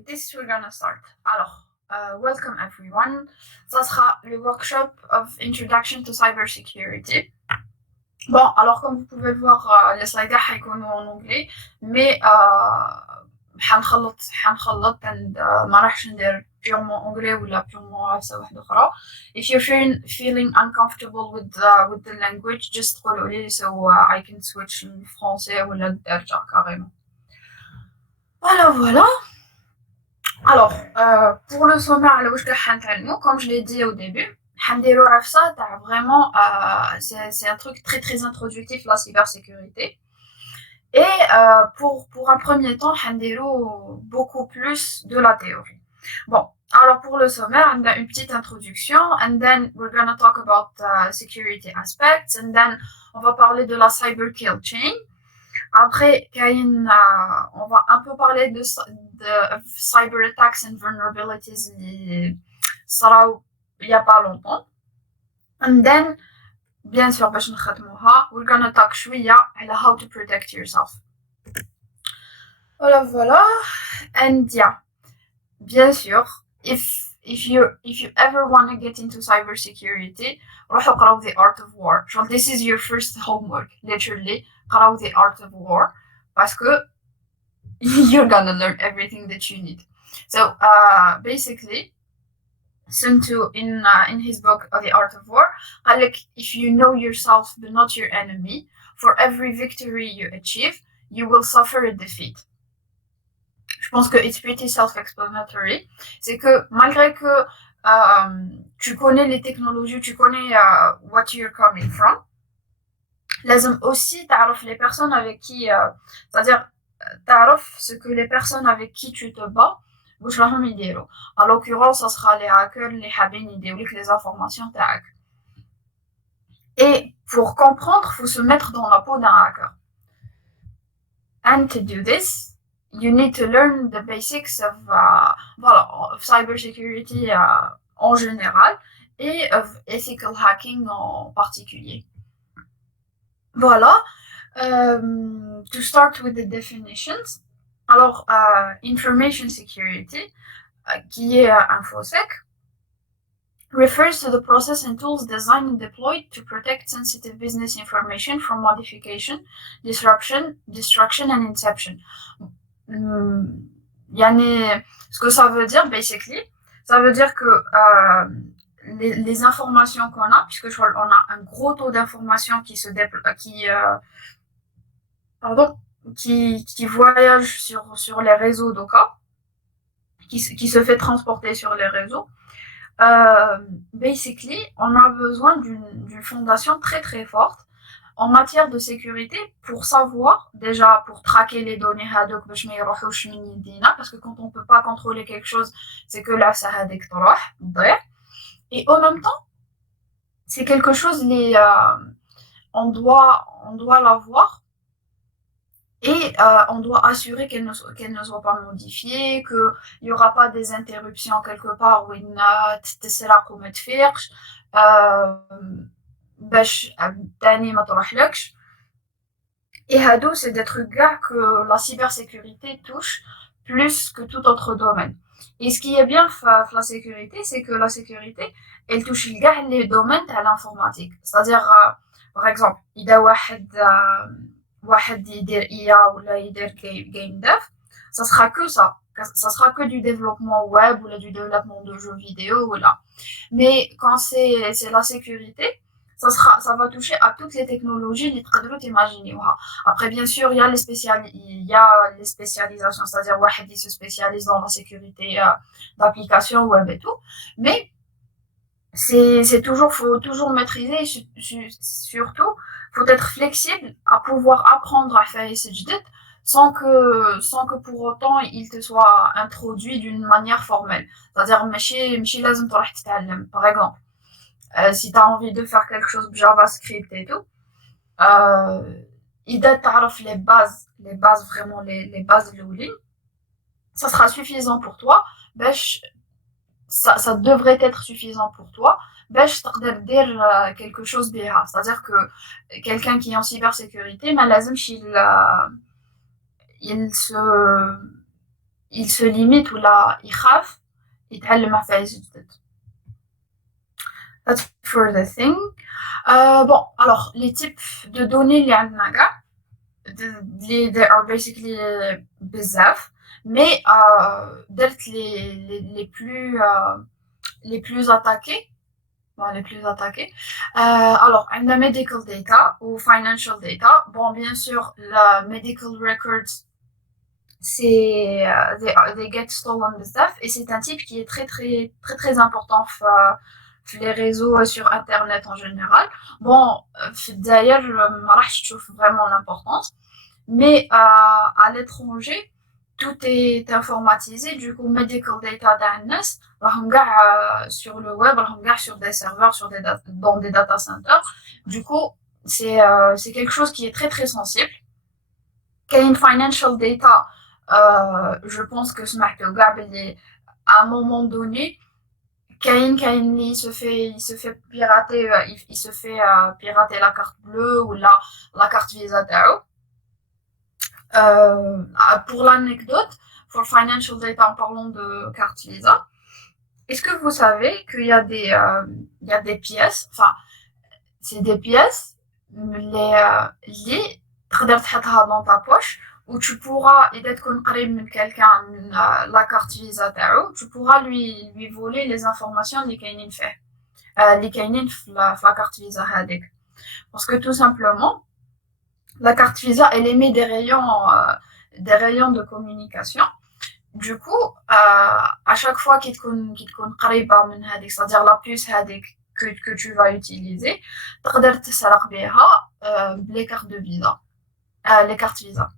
with this, we're gonna start. Alors, welcome everyone. Ça sera le workshop of Introduction to Cybersecurity. Bon, alors comme vous pouvez le voir, les slides هيكونوا en anglais, mais حنخلط and ما راحش ندير purement anglais ولا purement عفسة واحدة أخرى. If you're feeling uncomfortable with the language, just قولوا لي so I can switch للفرنسي ولا للدارجة carrément. Voilà. Alors, pour le sommaire, comme je l'ai dit au début, vraiment, c'est un truc très très introductif, la cybersécurité. Et pour un premier temps, beaucoup plus de la théorie. Bon, alors pour le sommaire, on a une petite introduction, and then we're gonna talk about security aspects, and then on va parler de la cyber kill chain. Après, on va un peu parler de cyber attacks and vulnerabilities il y a pas longtemps. And then, bien sûr, we're gonna talk شوية على how to protect yourself. Voilà. And yeah, bien sûr, if you ever want to get into cybersecurity, روحوا قراو The Art of War. This is your first homework, literally. قراو The Art of War parce que you're gonna learn everything that you need. So basically, Sun Tzu in his book The Art of War, if you know yourself but not your enemy, for every victory you achieve, you will suffer a defeat. Je pense que it's pretty self-explanatory. C'est que malgré que tu connais les technologies, tu connais what you're coming from, لازم aussi تعرف les personnes avec qui, c'est-à-dire تعرف ce que les personnes avec qui tu te bats واش راهم يديروا. En l'occurrence, ça sera les hackers اللي حابين يديرولك les informations تاعك. Et pour comprendre, faut se mettre dans la peau d'un hacker. And to do this, you need to learn the basics of cybersecurity en général et of ethical hacking en particulier. Voilà. To start with the definitions. Alors, information security, qui est InfoSec, refers to the process and tools designed and deployed to protect sensitive business information from modification, disruption, destruction, and inception. Ce que ça veut dire, basically, ça veut dire que les informations qu'on a, puisque on a un gros taux d'informations qui voyage sur les réseaux d'Oka, qui se fait transporter sur les réseaux. Basically, on a besoin d'une fondation très très forte en matière de sécurité pour savoir, déjà pour traquer les données هادوك باش ما يروحوش من يدينا, parce que quand on peut pas contrôler quelque chose, c'est que là ça هاديك تروح تضيع. Et en même temps, c'est quelque chose on doit l'avoir et on doit assurer qu'elle ne soit pas modifiée, qu'il n'y aura pas des interruptions quelque part où تتسرق وما تفيقش باش تاني ما تروحلكش. Et هادو c'est des trucs que la cybersécurité touche plus que tout autre domaine. Et ce qui est bien في la sécurité, c'est que la sécurité, elle touche les domaines de l'informatique. C'est-à-dire, par exemple, إذا واحد يدير IA ولا يدير game dev, ça sera que ça. Ça sera que du développement web ou du développement de jeux vidéo voilà. Mais quand c'est la sécurité, ça va toucher à toutes les technologies les تقدروا تimaginيوها. Après bien sûr, il y a les spécialisations, c'est-à-dire واحد qui se spécialise dans la sécurité d'applications web et tout, mais faut toujours maîtriser, surtout faut être flexible à pouvoir apprendre à faire ces جدد sans que pour autant il te soit introduit d'une manière formelle. C'est-à-dire ماشي لازم تروح تتعلم. Par exemple, si tu as envie de faire quelque chose de JavaScript et tout, إذا تعرف les bases vraiment les bases الأولين, ça sera suffisant pour toi. Ça devrait être suffisant pour toi باش تقدر دير quelque chose بها. C'est-à-dire que quelqu'un qui est en cybersécurité ما لازمش il il se limite ولا يخاف يتعلم حفايس جدد. That's for the thing. Bon, alors, les types de données اللي عندنا كاع, they are basically بزاف, mais درت les plus attaqués. Bon, les plus attaqués. Alors, on a medical data ou financial data. Bon, bien sûr, la medical records, they get stolen بزاف, et c'est un type qui est très très très très important les réseaux sur internet en général. Bon, d'ailleurs, ما راحش تشوف vraiment l'importance, mais à l'étranger, tout est informatisé. Du coup, medical data d'ANS, راهم كاع sur le web, راهم كاع sur des serveurs, dans des data centers. Du coup, c'est quelque chose qui est très très sensible. كاين financial data, je pense que سمعتوا كاع بلي à un moment donné, كاين اللي il se fait pirater, il se fait pirater la carte bleue ou la carte Visa تاعو. Pour l'anecdote, pour financial data, en parlant de carte Visa, est-ce que vous savez qu'il y a il y a des pièces, enfin, c'est des pièces, les تقدر تحطها dans ta poche, où tu pourras, إذا تكون قريب من quelqu'un من la carte Visa تاعو, tu pourras lui voler les informations اللي كاينين فيه, اللي كاينين في la carte Visa هذيك. Parce que tout simplement, la carte Visa, elle émet des rayons de communication. Du coup, à chaque fois qu'il تكون قريبة من هذيك, c'est-à-dire la puce هذيك que tu vas utiliser, تقدر تسرق بها les cartes de Visa, les cartes Visa.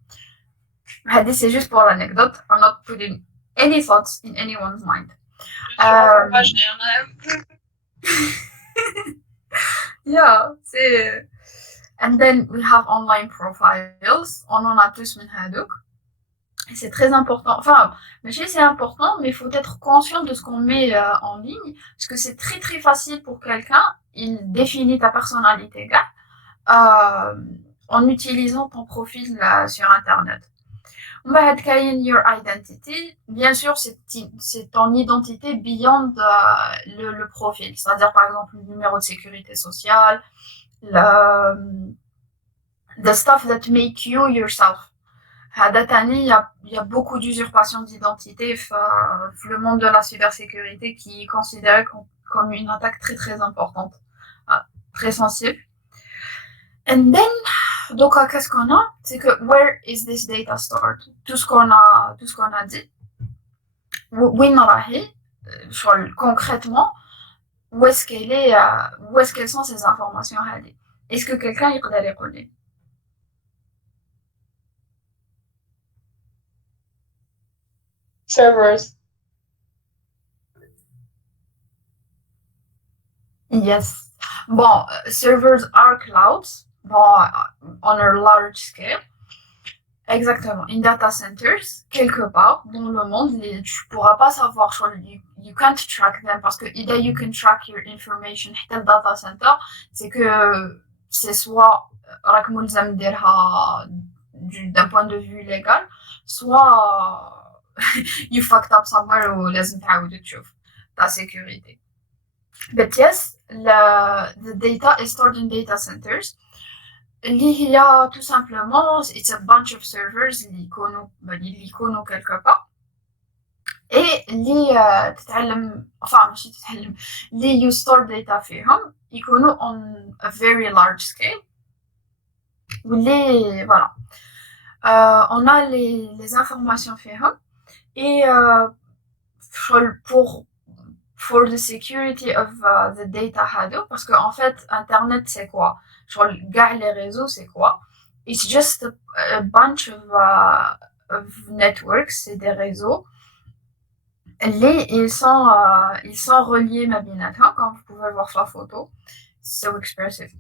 هذه c'est juste pour l'anecdote. I'm not putting any thoughts in anyone's mind. Yeah, c'est. And then we have online profiles. On en a tous من هذوك. Et c'est très important. Enfin, c'est important, mais il faut être conscient de ce qu'on met en ligne, parce que c'est très très facile pour quelqu'un. Il définit ta personnalité en utilisant ton profil sur Internet. بعد كاين your identity. Bien sûr, c'est ton identité beyond le profil. C'est-à-dire, par exemple, le numéro de sécurité sociale, the stuff that make you yourself. هذا تاني, il y a beaucoup d'usurpation d'identité dans le monde de la cybersécurité qui est considéré comme une attaque très très importante, très sensible. And then, donc qu'est-ce qu'on a? C'est que where is this data stored? Tout ce qu'on a dit. وين راهي? Concrètement, où est-ce qu'elles sont ces informations هذه? Est-ce que quelqu'un يقدر يقول لي? Servers. Yes. Bon, servers are clouds, bon, on a large scale. Exactement. In data centers, quelque part dans le monde, tu pourras pas savoir, you can't track them, parce que either you can track your information حتى le data center, c'est que c'est soit راك ملزم ديرها d'un point de vue légal, soit you fucked up somewhere ولازم تعاود تشوف ta sécurité. But yes, the data is stored in data centers. اللي هي tout simplement, it's a bunch of servers اللي يكونوا quelque part. Et اللي تتعلم, enfin ماشي تتعلم, اللي you store data فيهم يكونوا on a very large scale. واللي voilà. On a les informations فيهم. Et for the security of the data هادو, parce que en fait internet c'est quoi, كاع les réseaux c'est quoi, it's just a bunch of networks, c'est des réseaux ils sont reliés ما بيناتهم, comme vous pouvez voir sur la photo, so expressive.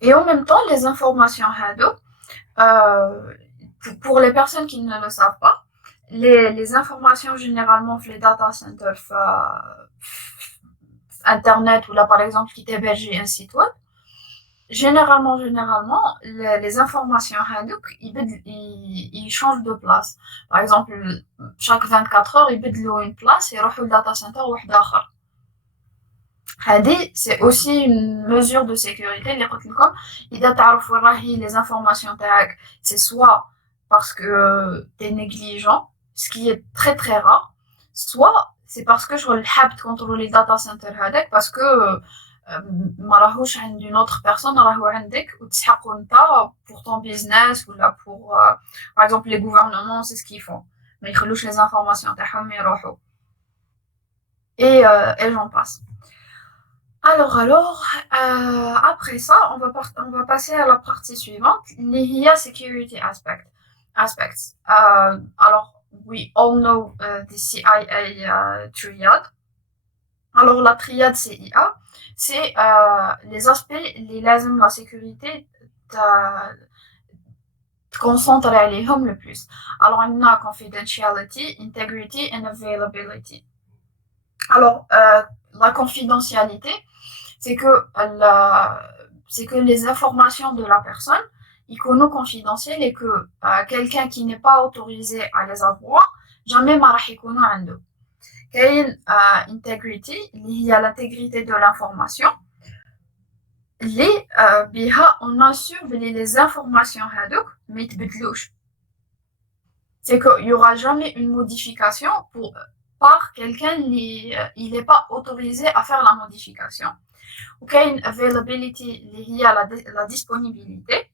Et en même temps les informations هادو, pour les personnes qui ne le savent pas, les informations généralement les data centers internet ou là par exemple qui t'héberge un site web, généralement, les informations هادوك ils changent de place. Par exemple, chaque 24 heures, يبدلوا une place يروحوا لداتا سنتر واحد آخر. هادي c'est aussi une mesure de sécurité اللي قلت لكم. إذا تعرف وين راهي les informations تاعك, c'est soit parce que t'es négligent, ce qui est très très rare, soit c'est parce que شغل حاب تكونترولي الداتا سنتر هذاك parce que ما راهوش عند une autre personne, راهو عندك وتسحقو نتا pour ton business ولا pour par exemple les gouvernements, c'est ce qu'ils font. ما يخلوش les informations تاعهم يروحوا. Et j'en passe. Après ça, on va passer à la partie suivante, les IA security aspects. We all know the CIA triad. Alors, la triade CIA, c'est les aspects, les lazim, la sécurité, te concentrer عليهم le plus. Alors, on a confidentiality, integrity and availability. Alors, la confidentialité, c'est que c'est que les informations de la personne, ils connaissent confidentielles et que quelqu'un qui n'est pas autorisé à les avoir, jamais ما راح يكونوا عنده. كاين integrity اللي هي l'intégrité de l'information اللي بها on assure بلي les informations هادوك ما يتبدلوش. C'est qu'il y aura jamais une modification par quelqu'un qui il n'est pas autorisé à faire la modification. Ou qu'il y a une availability liée à la disponibilité.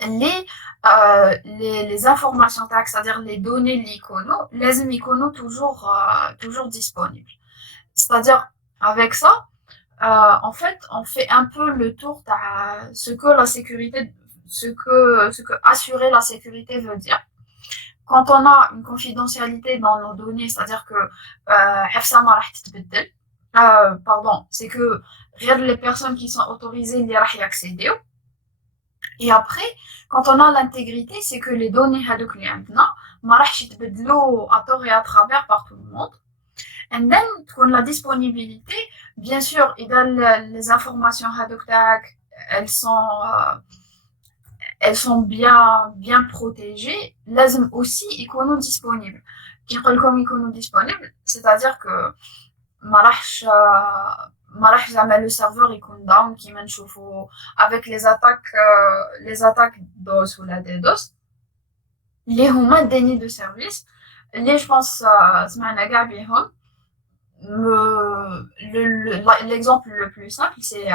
Les informations, c'est-à-dire les données l'icono, les iconos toujours disponibles. C'est-à-dire, avec ça, en fait, on fait un peu le tour de ce que la sécurité, ce que assurer la sécurité veut dire. Quand on a une confidentialité dans nos données, c'est-à-dire que c'est que rien les personnes qui sont autorisées n'y y accéder. Et après, quand on a l'intégrité, c'est que les données hadouk li عندنا ما راحش يتبدلوا à tort et à travers par tout le monde. And then, تكون la disponibilité, bien sûr, les informations hadouk تاعك, elles sont bien protégées, لازم aussi يكونوا disponibles. كي نقول لكم يكونوا disponibles, c'est-à-dire que ما راح زعما le serveur يكون down كيما نشوفوا avec les attaques DOS ولا DDoS اللي هما déni de service اللي je pense سمعنا كاع بيهم. L'exemple le plus simple, c'est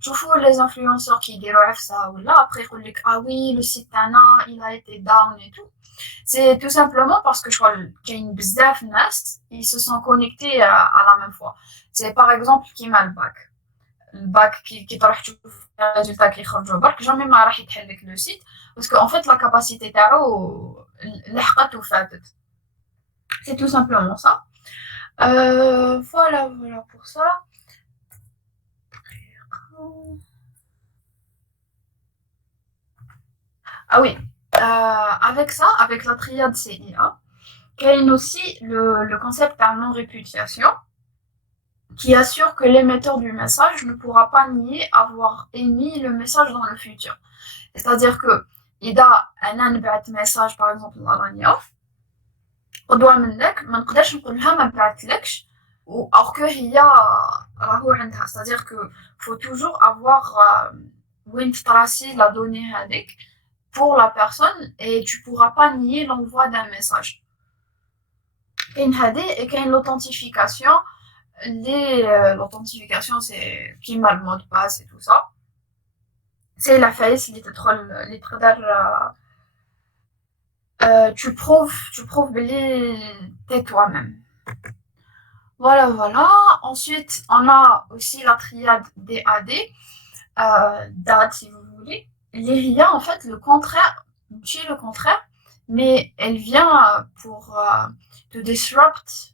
تشوفوا les influenceurs qui يديروا عفسة ولا après يقول لك ah oui le site تاعنا il a été down et tout. C'est tout simplement parce que je crois qu'il y a une bzaf nast, ils se sont connectés à la même fois. C'est par exemple qui m'a le bac qui تروح تشوف الريزلtat qui يخرجوا برك jamais ما راح يتحل لك le site parce que en fait la capacité تاعو لحقت وفاتت. C'est tout simplement ça. Voilà pour ça. Ah oui, avec ça, avec la triade CIA, il y a aussi le concept de non-répudiation qui assure que l'émetteur du message ne pourra pas nier avoir émis le message dans le futur. C'est-à-dire que il y a un message par exemple dans la قدوة منك ما نقدرش نقولها ما بعثلكش alors que هي راهو عندها. C'est-à-dire que faut toujours avoir وين تراسي la donnée هذيك pour la personne et tu pourras pas nier l'envoi d'un message. كاين هذه et كاين l'authentification. L'authentification c'est كيما le mot de passe et tout ça. C'est la face اللي تقدر tu prouves بلي t'es toi-même. Voilà. Ensuite, on a aussi la triade DAD, DAD si vous voulez. L'IA, en fait, le contraire, mais elle vient pour te disrupt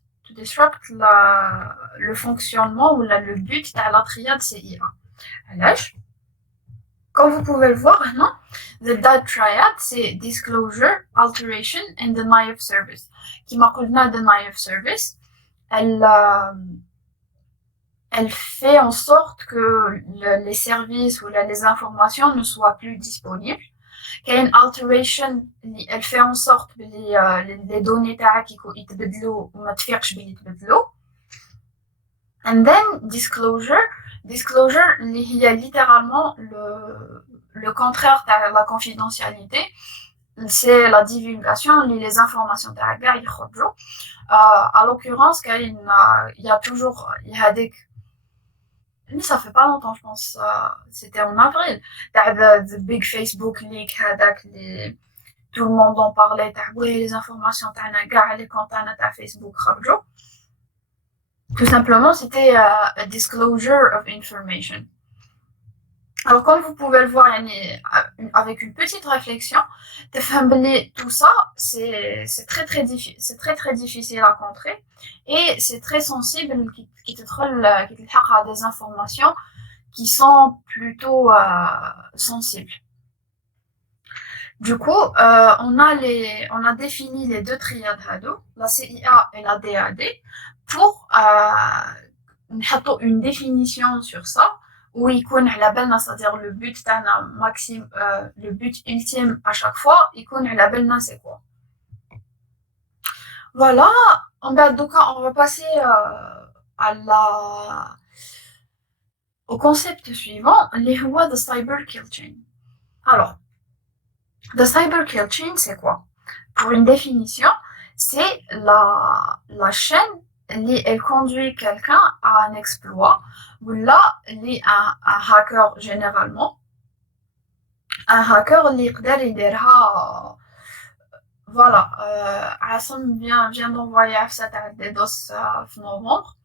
le fonctionnement ou le but de la triade CIA. Alors, comme vous pouvez le voir maintenant, the DAD triad, c'est disclosure, alteration and denial of service. Qui m'a dit denial of service, elle elle fait en sorte que les services ou les informations ne soient plus disponibles. كاين alteration elle fait en sorte que les données تاعك يتبدلوا وما تفيقش باللي يتبدلوا. And then disclosure اللي هي littéralement le contraire de la confidentialité. C'est la divulgation, les informations تاعك كاع يخرجوا. À l'occurrence, il y a toujours, il y a des mais ça fait pas longtemps, je pense. C'était en avril. T'as the big Facebook leak, tout le monde en parlait. T'as oui, les informations, t'as les comptes à Facebook, tout simplement, c'était a disclosure of information. Alors, comme vous pouvez le voir, avec une petite réflexion, tout ça, c'est très difficile à contrer et c'est très sensible qui te à des informations qui sont plutôt sensibles. Du coup, on a défini les deux triades HADO, la CIA et la DAD, pour une définition sur ça, où il connaît la belle, c'est-à-dire le but le but ultime à chaque fois, il connaît la belle, c'est quoi. Voilà, donc on va passer au concept suivant, les rois de Cyber Kill Chain. Alors, the Cyber Kill Chain, c'est quoi? Pour une définition, c'est la chaîne elle conduit quelqu'un à un exploit, ou là, un hacker généralement, un hacker qui voilà, Assam vient d'envoyer ça à DDoS en novembre.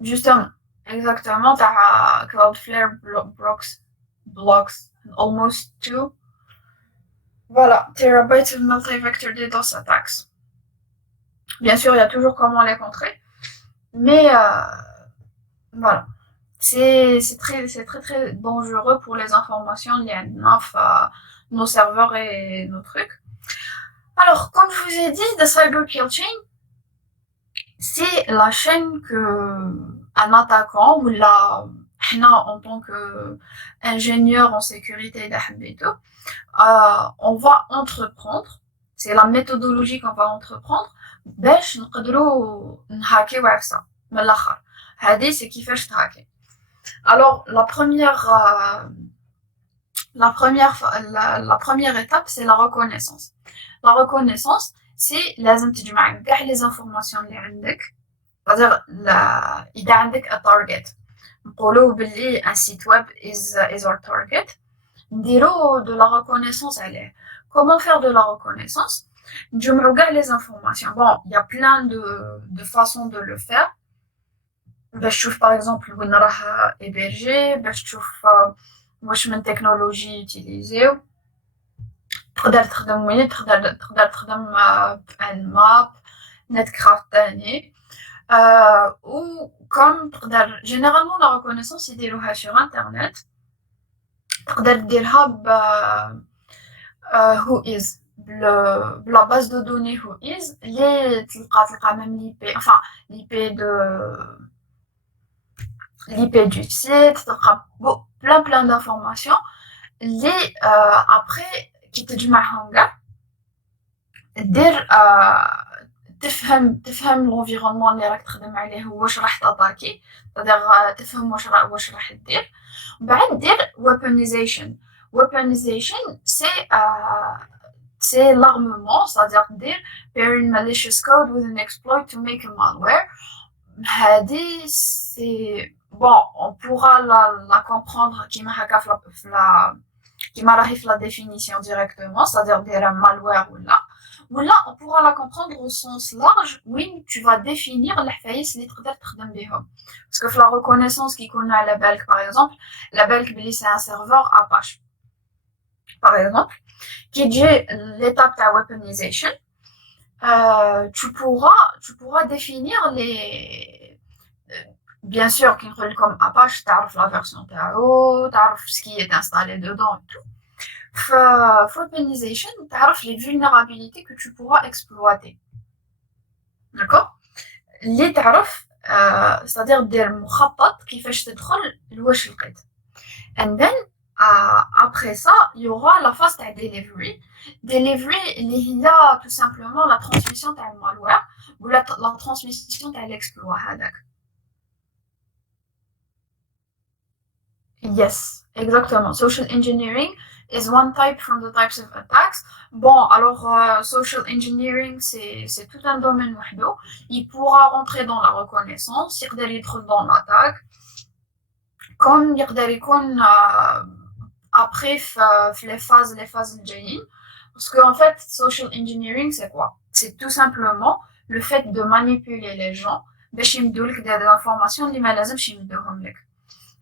Justement, exactement, t'as Cloudflare blocks almost 2 voilà, terabytes of multi-vector DDoS attacks. Bien sûr, il y a toujours comment les contrer, mais voilà. C'est très dangereux pour les informations liées à nos serveurs et nos trucs. Alors, comme je vous ai dit, The Cyber Kill Chain, c'est la chaîne un attaquant ou en tant qu'ingénieur en sécurité on va entreprendre. C'est la méthodologie qu'on va entreprendre باش نقدروا نهاكيو عفسة من الاخر. هذه c'est كيفاش تهاكي. Alors la première étape c'est la reconnaissance. La reconnaissance c'est لازم تجمع كاع les informations اللي عندك. C'est-à-dire إذا عندك a target نقولوا باللي un site web is our target. نديرو de la reconnaissance عليه. Comment faire de la reconnaissance? Je me regarde les informations. Bon, il y a plein de façons de le faire. باش تشوف par exemple وين راه hébergé, باش تشوف واش من technologie utilisée. تقدر تخدم وين تقدر تخدم Nmap, Netcraft تاني. Ou comme تقدر généralement la reconnaissance يديروها sur internet. تقدر ديرها who is la base de données whois اللي تلقى même l'IP enfin l'IP du site تلقى plein d'informations اللي après كي تجمعهم كاع دير تفهم l'environnement اللي راك تخدم عليه واش راح تاتاكي تفهم واش راح دير بعد دير weaponization c'est l'armement, c'est-à-dire pairing malicious code with an exploit to make a malware. C'est bon, on pourra la comprendre qui m'arrive la définition directement, c'est-à-dire un malware ou là on pourra la comprendre au sens large. Oui, tu vas définir les failles اللي تقدر تخدم بهم. Parce que la reconnaissance qui connaît la BELK par exemple, la BELK c'est un serveur Apache. Par exemple, qui est l'étape de la weaponization, tu pourras définir bien sûr, comme Apache, tu as la version TAO, tu as ce qui est installé dedans et tout. Weaponization, tu as les vulnérabilités que tu pourras exploiter. D'accord? Les tarifs, c'est-à-dire دير مخطط كيفاش تدخل لواش لقيت. And then après ça, il y aura la phase de delivery. Delivery, il y a tout simplement la transmission de malware ou la transmission de l'exploit. Yes, exactement. Social engineering is one type from the types of attacks. Bon, alors, social engineering, c'est tout un domaine وحده. Il pourra rentrer dans la reconnaissance, يقدر يدخل dans l'attaque, comme يقدر يكون après les phases الجايين. Parce qu'en fait, social engineering, c'est quoi? C'est tout simplement le fait de manipuler les gens باش يمدوا لك des informations اللي ما لازمش يمدوهم لك.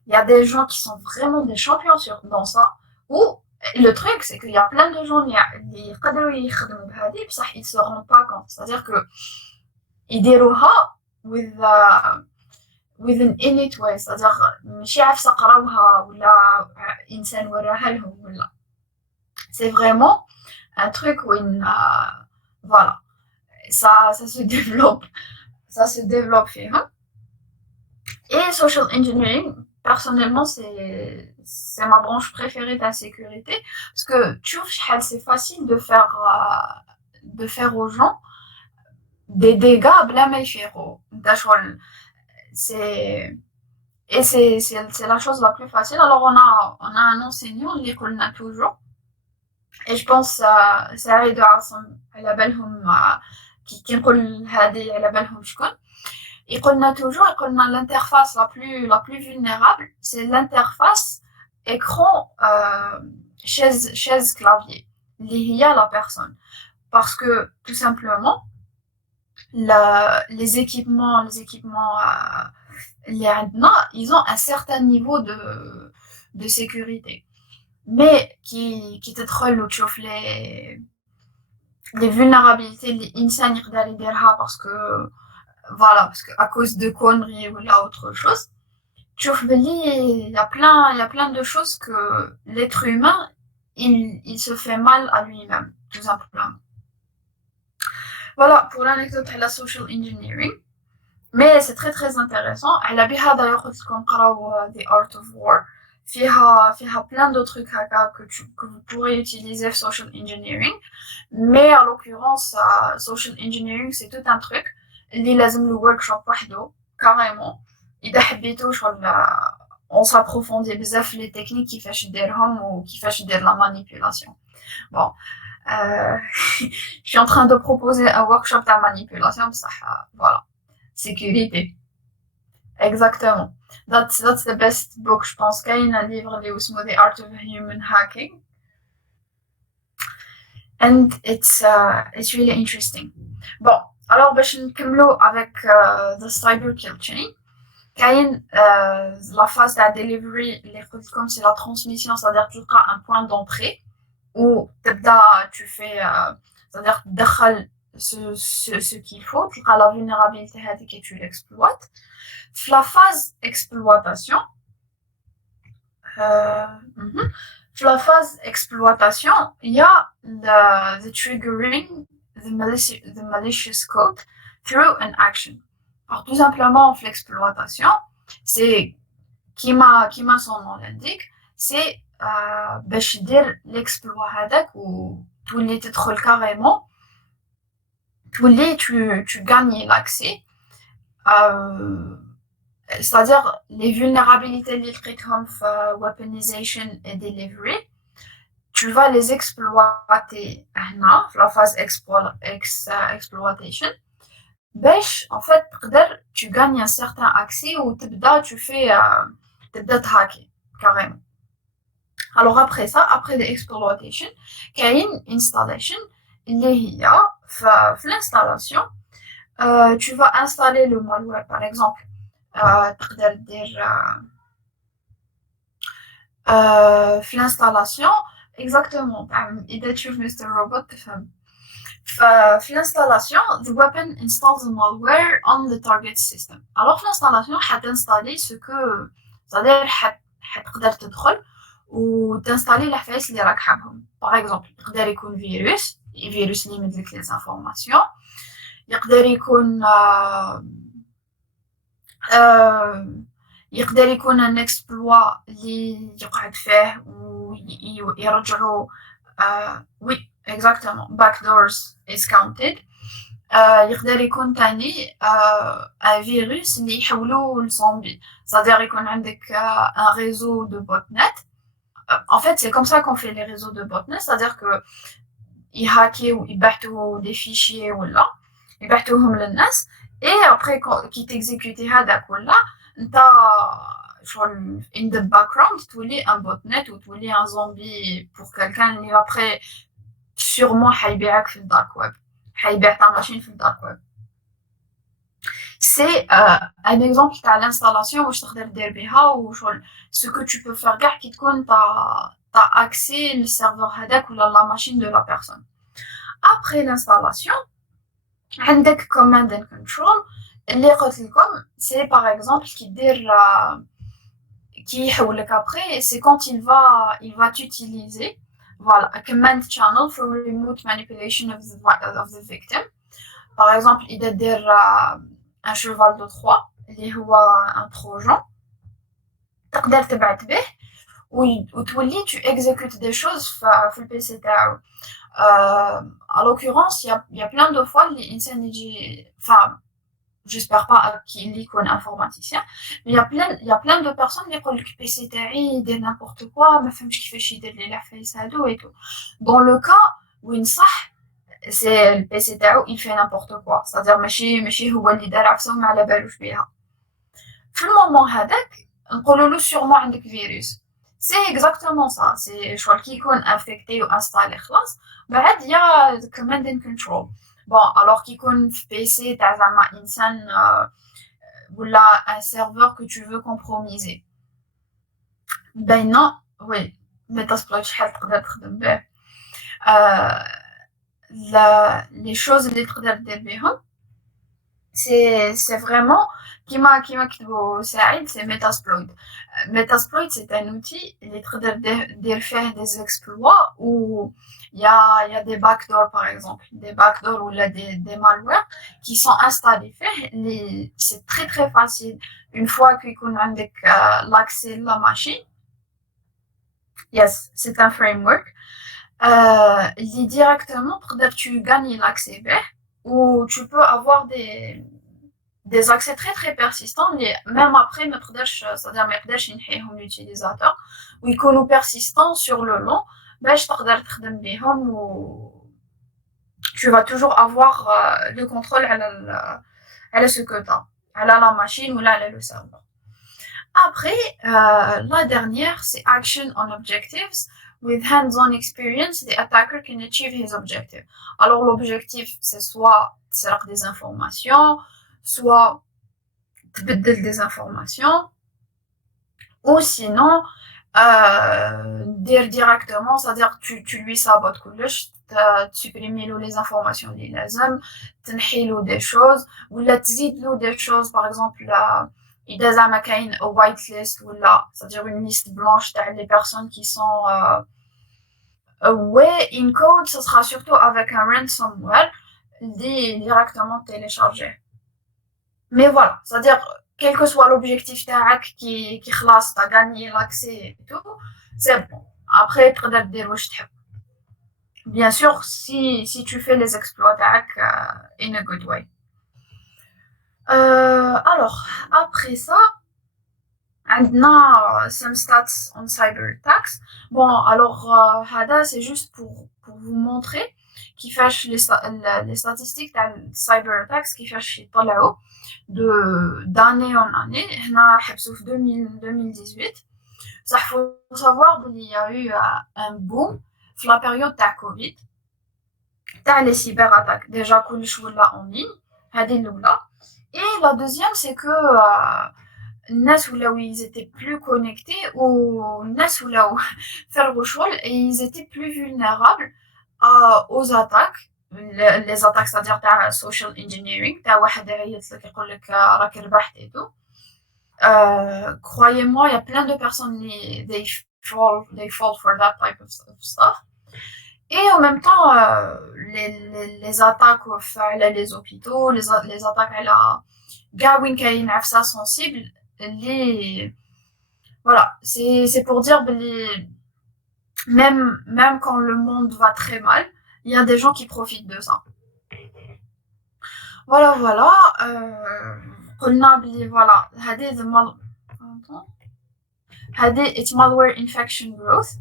Il y a des gens qui sont vraiment des champions dans ça. Ou le truc, c'est qu'il y a plein de gens qui ils se rendent pas compte. C'est-à-dire que ils dérouha with with an innate way. C'est-à-dire ماشي عارف قراوها ولا إنسان وراها لهم ولا. C'est vraiment un truc où voilà, ça se développe. Ça se développe. Et social engineering, personnellement, c'est ma branche préférée de la sécurité parce que tu vois, c'est facile de faire aux gens des dégâts بلا ما يفيقوا. C'est c'est la chose la plus facile. Alors on a un enseignant اللي يقولنا toujours et je pense سعيد وعاصم على بالهم كي نقول هذه على بالهم شكون. Et qu'on a toujours, et qu'on a l'interface la plus vulnérable, c'est l'interface écran chaise clavier liée à la personne. Parce que tout simplement, les équipements ils ont un certain niveau de sécurité. Mais qui te troll ou tu les vulnérabilités, les insani parce que voilà, parce qu'à cause de conneries ou là autre chose, tu vois, il y a plein de choses que l'être humain, il se fait mal à lui-même, tout simplement. Voilà, pour l'anecdote de la social engineering. Mais c'est très très intéressant. Elle a bien d'ailleurs qu'on parle The Art of War. فيها plein de trucs que vous pourrez utiliser social engineering. Mais en l'occurrence, social engineering, c'est tout un truc. اللي لازم له workshop وحده carrément. إذا حبيتو شغل on s'approfondit بزاف les techniques كيفاش ديرهم وكيفاش دير la manipulation. Bon, je suis en train de proposer un workshop de manipulation بصح voilà, sécurité. Exactement. That's the best book, je pense. كاين un livre اللي اسمه The Art of Human Hacking. And it's really interesting. Bon, alors باش نكملو avec the cyber kill chain. كاين la phase de la delivery اللي قلت لكم c'est la transmission, c'est-à-dire tu as un point d'entrée où tu fais c'est-à-dire تدخل ce qu'il faut, tu as la vulnérabilité هذيك et tu l'exploites. La phase exploitation, la phase exploitation, il y a the triggering the malicious code through an action. Alors tout simplement, l'exploitation, c'est qui m'a son nom l'indique, c'est باش يدير l'exploit هذاك وتولي تدخل carrément, tu gagnes l'accès. C'est-à-dire les vulnérabilités liées comme weaponization et delivery, tu vas les exploiter هنا la phase exploitation. En fait, tu gagnes un certain accès ou tu fais تبدا hacker carrément. Alors après ça, après l'exploitation, il y a une installation. اللي هي في l'installation, tu vas installer le malware par exemple. تقدر دير في l'installation exactement إذا تشوف Mr. Robot تفهم. في l'installation, the weapon installs the malware on the target system. Alors في l'installation حتinstaller ce que c'est-à-dire حتقدر تدخل وتinstaller الحفايس اللي راك حابهم. Par exemple يقدر يكون فيروس اللي يمدلك les informations. يقدر يكون آه، يقدر يكون ان اكسبلوا اللي يقعد فيه ويرجعوا وي exactement backdoors is counted. يقدر يكون تاني ان فيروس اللي يحولوه لزومبي c'est-à-dire يكون عندك un réseau de botnet. En fait c'est comme ça qu'on fait les réseaux de botnet, c'est-à-dire que يهاكيو يبعثوا des fichiers ولا يبعثوهم للناس et après كي تكزيكوتي هذاك ولا نتا شغل in the background تولي un botnet وتولي un zombie pour quelqu'un اللي après sûrement حيبيعك في الدارك ويب حيبيع ta machine في الدارك ويب. C'est un exemple تاع l'installation واش تقدر دير بيها وشغل ce que tu peux faire كاع كي تكون t'as accès للسيرفر هذاك ولا la machine de la personne. Après l'installation عندك command and control اللي قلت لكم c'est par exemple كي دير كي يحولك après c'est quand il va t'utiliser voilà a command channel for remote manipulation of the victim. Par exemple إذا دير un cheval de Troie اللي هو un trojan تقدر تبعت به وتولي tu exécutes des choses في البيسي تاعو. À l'occurrence, il y a plein de fois, l'insan enfin, j'espère pas qu'il y ait informaticien, mais il y a plein de personnes qui disent que PC تاعي يدير n'importe quoi, ما فهمش كيفاش يدير لي العفايس هادو et tout. Dans le cas وين صح c'est le PC تاعو il fait n'importe quoi, c'est-à-dire ماشي هو اللي دار عفسه وما على بالوش بيها. في المومون هذاك نقولوا له sûrement عندك فيروس. C'est exactement ça, c'est شغل كي يكون infecté وانستالي خلاص بعد يا command and control. Bon alors كي يكون في PC تاع زعما انسان ولا un serveur que tu veux compromiser. Ben non, oui, Metasploit شحال تقدر تخدم به. Les choses اللي تقدر دير بهم c'est vraiment كيما كتبوا ساعد c'est Metasploit. Metasploit c'est un outil اللي تقدر دير فيه des exploits où il y a des backdoors par exemple, des backdoors ou là des malwares qui sont installés فيه c'est très très facile une fois qu'il عندك l'accès à la machine. Yes, c'est un framework اللي directement تقدر tu gagnes l'accès به où tu peux avoir des accès très très persistants mais même après c'est-à-dire ما يقدرش ينحيهم l'utilisateur ويكونوا persistants sur le long باش تقدر تخدم بيهم و tu vas toujours avoir le contrôle على ce que t'as على la machine ou là على le serveur. Après la dernière c'est action on objectives. With hands-on experience, the attacker can achieve his objective. Alors l'objectif, c'est soit تسرق des informations, soit تبدل des informations, ou sinon dire directement, c'est-à-dire tu lui sabotes كلش, supprimer له les informations اللي لازم, تنحي له des choses, ولا تزيد له des choses, par exemple إذا زعما كاين a white list ولا c'est-à-dire une liste blanche تاع les personnes qui sont ouais, in code, ce sera surtout avec un ransomware directement téléchargé. Mais voilà, c'est-à-dire, quel que soit l'objectif تاعك qui خلاص t'as gagné l'accès et tout, c'est bon. Après, تقدر دير واش تحب. Bien sûr, si tu fais les exploits تاعك in a good way. Alors, après ça, عندنا some stats on cyber attacks. Bon, alors, c'est juste pour vous montrer كيفاش les statistiques تاع cyber attacks كيفاش يطلعوا d'année en année. هنا حبسوا في 2018. صح faut savoir qu'il y a eu un boom في la période تاع Covid تاع les cyber attacks. Déjà كلش ولا en ligne. هذه الأولى. Et la deuxième c'est que الناس ولاو ils étaient plus connectés والناس ولاو فرغوا شغل et ils étaient plus vulnérables aux attaques les attaques c'est-à-dire تاع social engineering تاع واحد يعيط لك يقول لك راك ربحت et tout. Croyez-moi il y a plein de personnes they fall for that type of stuff Et en même temps, les attaques les hôpitaux, les attaques à la Gawin Kain Afsa sensible, les, voilà, c'est pour dire, même quand le monde va très mal, il y a des gens qui profitent de ça. Voilà, voilà. قلنا بلي voilà هذه it's malware infection growth.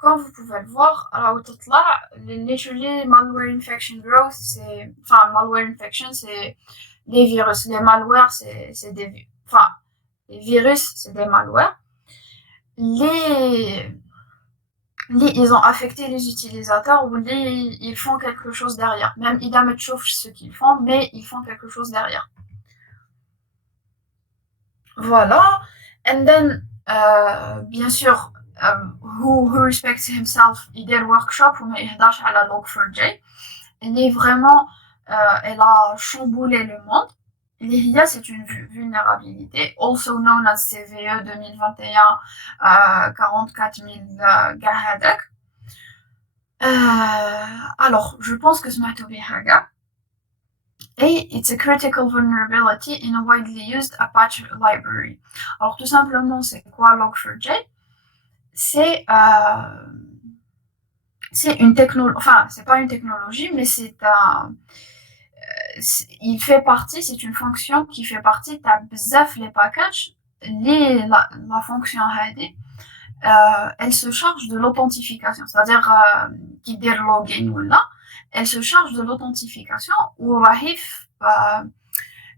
Comme vous pouvez le voir, alors là, literally malware infection growth, enfin malware infection, c'est les virus, les malwares, c'est des, enfin les virus, c'est des malwares. Les, ils ont affecté les utilisateurs ou ils font quelque chose derrière. Même ils ne chauffent ce qu'ils font, mais ils font quelque chose derrière. Voilà. And then, bien sûr, who respects himself, il y a le workshop où il y a la log4j. Elle est vraiment, elle a chamboulé le monde. L'IA, c'est une vulnérabilité, also known as CVE 2021 44 000 Gahadak. Alors, je pense que ce matin, Haga. Et it's a critical vulnerability in a widely used Apache library. Alors, tout simplement, c'est quoi Log4j? C'est une technologie, enfin, c'est pas une technologie, mais il fait partie, c'est une fonction qui fait partie de bzaf les packages, la fonction HD, elle se charge de l'authentification, c'est-à-dire qui dit login ou là, elle se charge de l'authentification ou rahif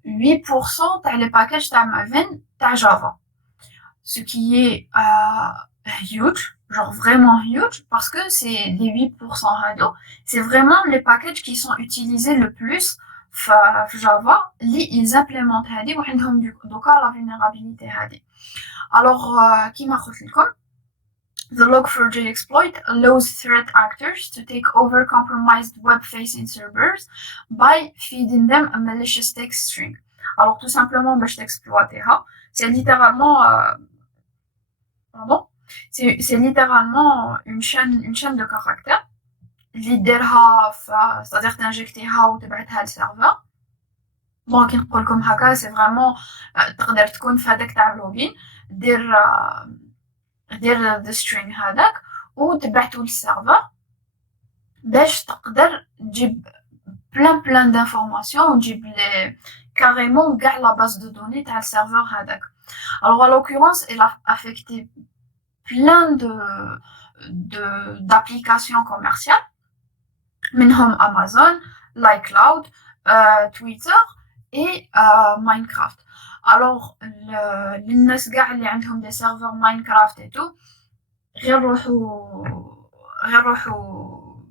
8% les packages de Maven de Java, ce qui est huge, genre vraiment huge, parce que c'est les 8% radio, c'est vraiment les packages qui sont utilisés le plus Java, ils implémentent هذه وعندهم دوكا la vulnérabilité هذه. Alors كيما قلت لكم, the Log4j exploit allows threat actors to take over compromised web-facing servers by feeding them a malicious text string. Alors tout simplement, باش t'exploiter, c'est littéralement pardon, c'est littéralement une chaîne de caractères اللي ديرها c'est-à-dire t'injecتيها وتبعتها للسيرفر. Bon, كي نقول لكم هكا c'est vraiment تقدر تكون في هذاك تاع اللوجين دير the string هذاك وتبعتو للسيرفر باش تقدر تجيب plein d'informations وتجيب لي carrément كاع la base de données تاع السيرفر هذاك. Alors en l'occurrence, elle a affecté plein d'applications commerciales, منهم Amazon, l'iCloud, Twitter et Minecraft. Alors, الناس قاع اللي عندهم des serveurs Minecraft et tout, غير روحوا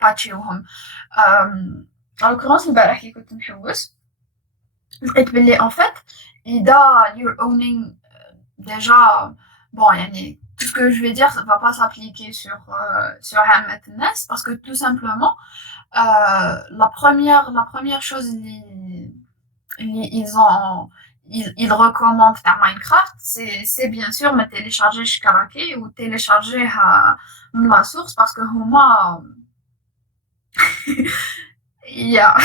باتشيوهم. En l'occurrence, البارح كي كنت نحوس لقيت باللي en fait إذا you're owning déjà, bon, يعني tout ce que je vais dire, ça va pas s'appliquer sur Hamlet Nest, parce que tout simplement, la première chose, ils recommandent à Minecraft, c'est bien sûr de télécharger Shkarake ou télécharger la source, parce que moi, il y a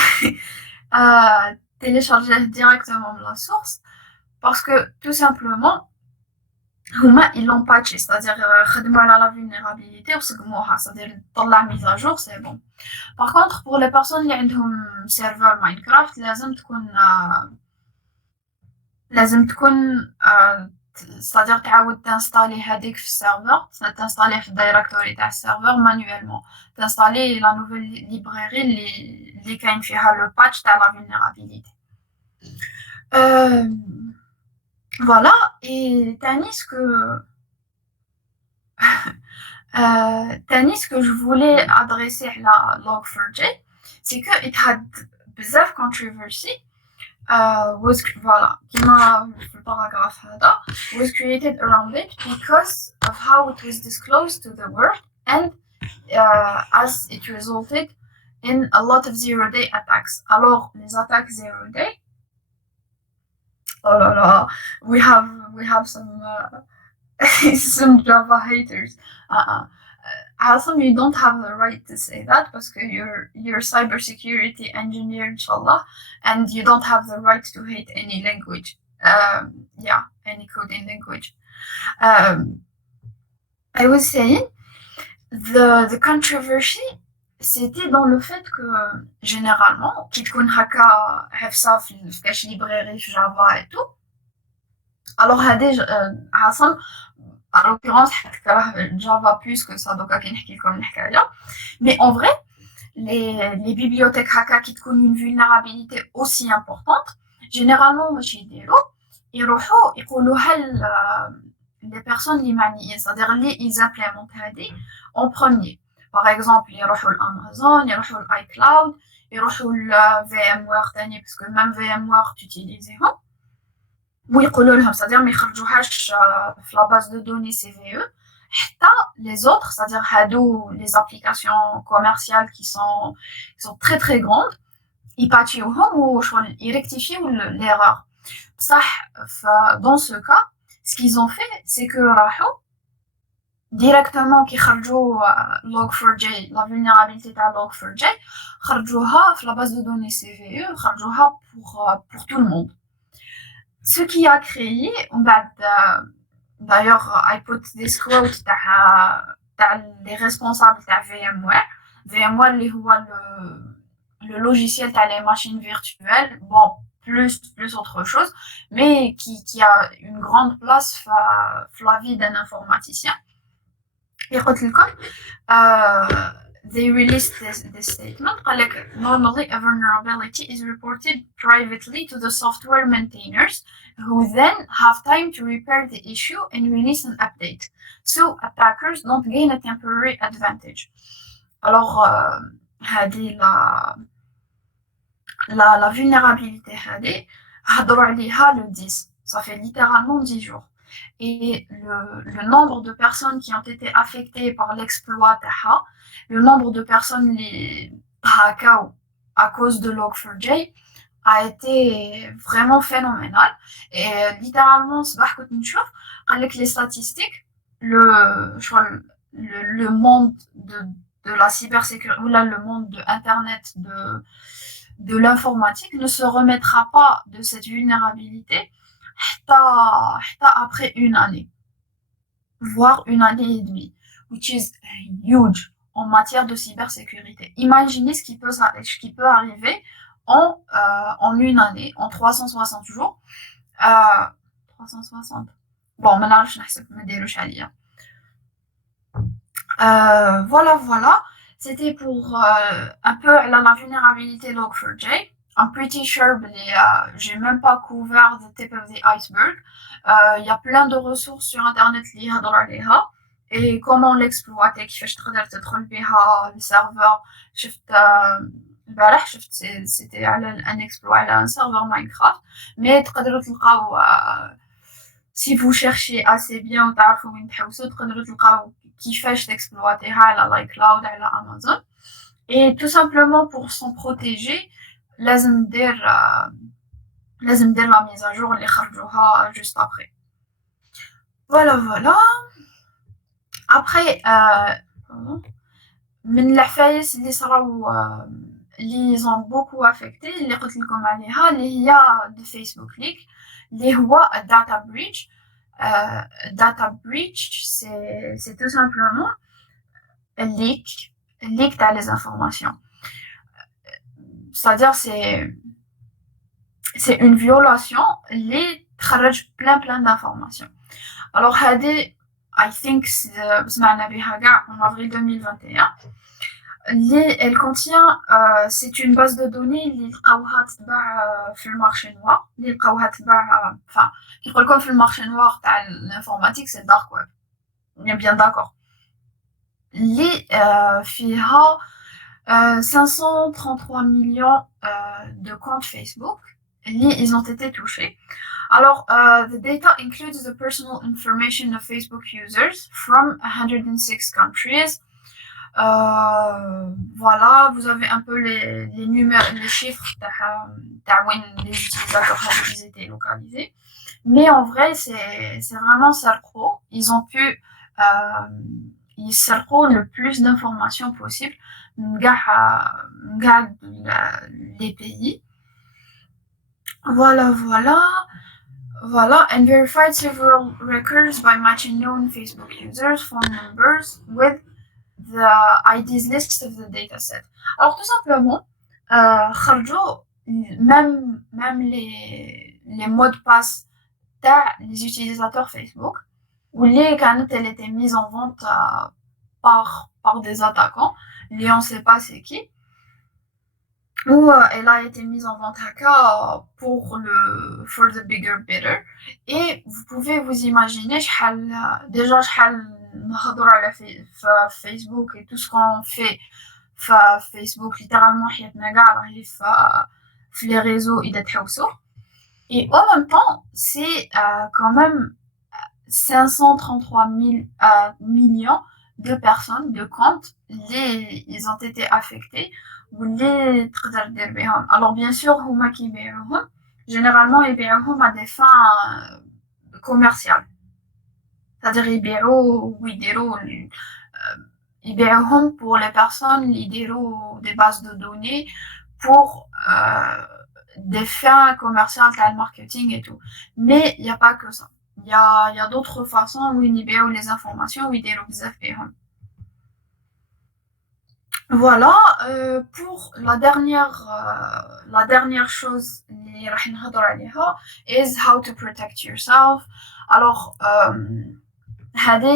télécharger directement la source, parce que tout simplement, ils l'ont patché, c'est-à-dire خدموا على la vulnérabilité وسقموها, c'est-à-dire طلع mise à jour, c'est bon. Par contre, pour les personnes اللي عندهم serveur Minecraft, لازم تكون c'est-à-dire تعاود تنستالي هذيك في السيرفر, تنستالي في الدايركتوري تاع السيرفر مانيوالمون, تنستالي la nouvelle librairie اللي كاين فيها le patch تاع la vulnérabilité. Voilà, et ce que je voulais adresser à la Log4j, c'est que it had بزاف controversy, was, voilà, كيما في الباراغراف هذا, was created around it because of how it was disclosed to the world and as it resulted in a lot of zero-day attacks. Alors, les attaques zero-day, oh là là, we have some some Java haters. Awesome, you don't have the right to say that parce que you're cybersecurity engineer, inshallah, and you don't have the right to hate any language. Yeah, any coding language. Um, I was saying the controversy, c'était dans le fait que généralement, qui تكون هكا حفصة في كاش librairie في Java et tout. Alors هادي عاصم en l'occurrence حتكره Java plus que ça دوكا كي نحكي لكم الحكاية. Mais en vrai, les bibliothèques haka qui تكون une vulnérabilité aussi importante, généralement ماشي يديروا يروحوا يقولوا هل les personnes اللي معنيين c'est-à-dire اللي ils implémentent هادي en premier. Par exemple, يروحوا l'Amazon, يروحوا l'iCloud, يروحوا ل VMware تاني parce que même VMware تutiliseهم. ويقولوا لهم c'est-à-dire ما يخرجوهاش في la base de données CVE. حتى les autres, c'est-à-dire هادو les applications commerciales qui sont très très grandes, يباتشيوهم وشغل يركتيفيو l'erreur. بصح dans ce cas, ce qu'ils ont fait, c'est que راحوا directement كي خرجوا log4j, la vulnérabilité تاع log4j, خرجوها في la base de données CVE, خرجوها pour tout le monde. Ce qui a créé, d'ailleurs, I put this quote تاع les responsables تاع VMware. VMware اللي هو le logiciel تاع les machines virtuelles, bon, plus autre chose, mais qui a une grande place dans la vie d'un informaticien. Et they released this statement. Normally, a vulnerability is reported privately to the software maintainers, who then have time to repair the issue and release an update, so attackers don't gain a temporary advantage. Alors, هذه la vulnérabilité هذه هضروا عليها le 10. Ça fait littéralement 10 jours. Et le nombre de personnes qui ont été affectées par l'exploit تاعها, le nombre de personnes les هاكاو à cause de log4j a été vraiment phénoménal. Et littéralement, صباح كنت نشوف قال لك les statistiques, le monde de la cybersécurité, ou là le monde de Internet, de l'informatique ne se remettra pas de cette vulnérabilité après une année, voire une année et demie, which is huge en matière de cybersécurité. Imaginez ce qui peut arriver en une année, en 360 jours. 360. Bon, maintenant, je ne sais pas me déroger à lire. Voilà. C'était pour un peu la vulnérabilité log4j. I'm pretty sure que j'ai même pas couvert the tip of the iceberg. Il y a plein de ressources sur internet اللي يهضروا عليها et comment l'exploiter, كيفاش تقدر تدخل بها السيرفر. البارح شفت c'était على un exploit على un serveur Minecraft, mais تقدروا تلقاو si vous cherchez assez bien وتعرفوا وين تحوسوا تقدروا تلقاو كيفاش تexploiterها على l'iCloud على Amazon. Et tout simplement pour s'en protéger, لازم ندير la mise à jour اللي خرجوها juste après. Voilà. Après, من العفايس اللي صراو اللي ont beaucoup affecté اللي قلت لكم عليها اللي هي de Facebook leak اللي هو data breach. Data breach, c'est tout simplement un leak تاع les informations. C'est-à-dire c'est une violation اللي تخرج plein d'informations. Alors هذه I think سمعنا بها كاع en avril 2021. Elle contient, c'est une base de données اللي لقاوها تتباع في المارشي نوار, اللي لقاوها تتباع, enfin, كي نقول لكم في المارشي نوار تاع l'informatique, c'est le dark web. On est bien d'accord. اللي فيها 533 millions de comptes Facebook, ils ont été touchés. Alors, the data includes the personal information of Facebook users from 106 countries. Voilà, vous avez un peu les numéros, les chiffres où les utilisateurs ils étaient localisés. Mais en vrai, c'est vraiment ça le gros. Ils ont pu يسرقوا le plus d'informations possible من قاع les pays. Voilà, and verified several records by matching known Facebook users, phone numbers with the IDs list of the dataset. Alors tout simplement, خرجوا même les mots de passe les utilisateurs Facebook, où les canaux elles étaient mises en vente par des attaquants, et on ne sait pas c'est qui, où elle a été mise en vente for the bigger bidder. Et vous pouvez vous imaginer déjà نهضروا على Facebook et tout ce qu'on fait Facebook littéralement حياتنا كاع راهي في les réseaux يدتحوسوا. Et en même temps, c'est quand même 533 millions de personnes, de comptes, ils ont été affectés. Alors bien sûr, هما كيبيعوهم généralement يبيعوهم à des fins commerciales. C'est-à-dire يبيعوهم pour les personnes يديروا des bases de données pour des fins commerciales, le marketing et tout. Mais il n'y a pas que ça. Il y a d'autres façons où ils libèrent les informations, où ils dérobent les affaires. Voilà, pour la dernière chose اللي راح نهضر عليها is how to protect yourself. Alors,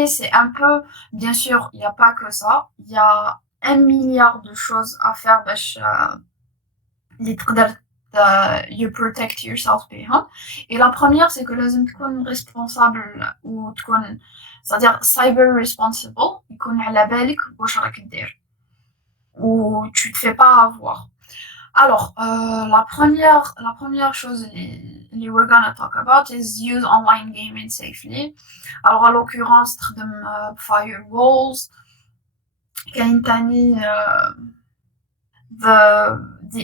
c'est un peu, bien sûr, il n'y a pas que ça. Il y a 1 milliard de choses à faire باش اللي تقدر you protect yourself بيها. Et la première, c'est que لازم تكون responsable ou تكون, c'est-à-dire cyber responsible, يكون على بالك واش راك دير ou tu te fais pas avoir. Alors, la première chose we're gonna talk about is use online gaming safely. Alors, en l'occurrence, تخدم firewalls, كاين تاني the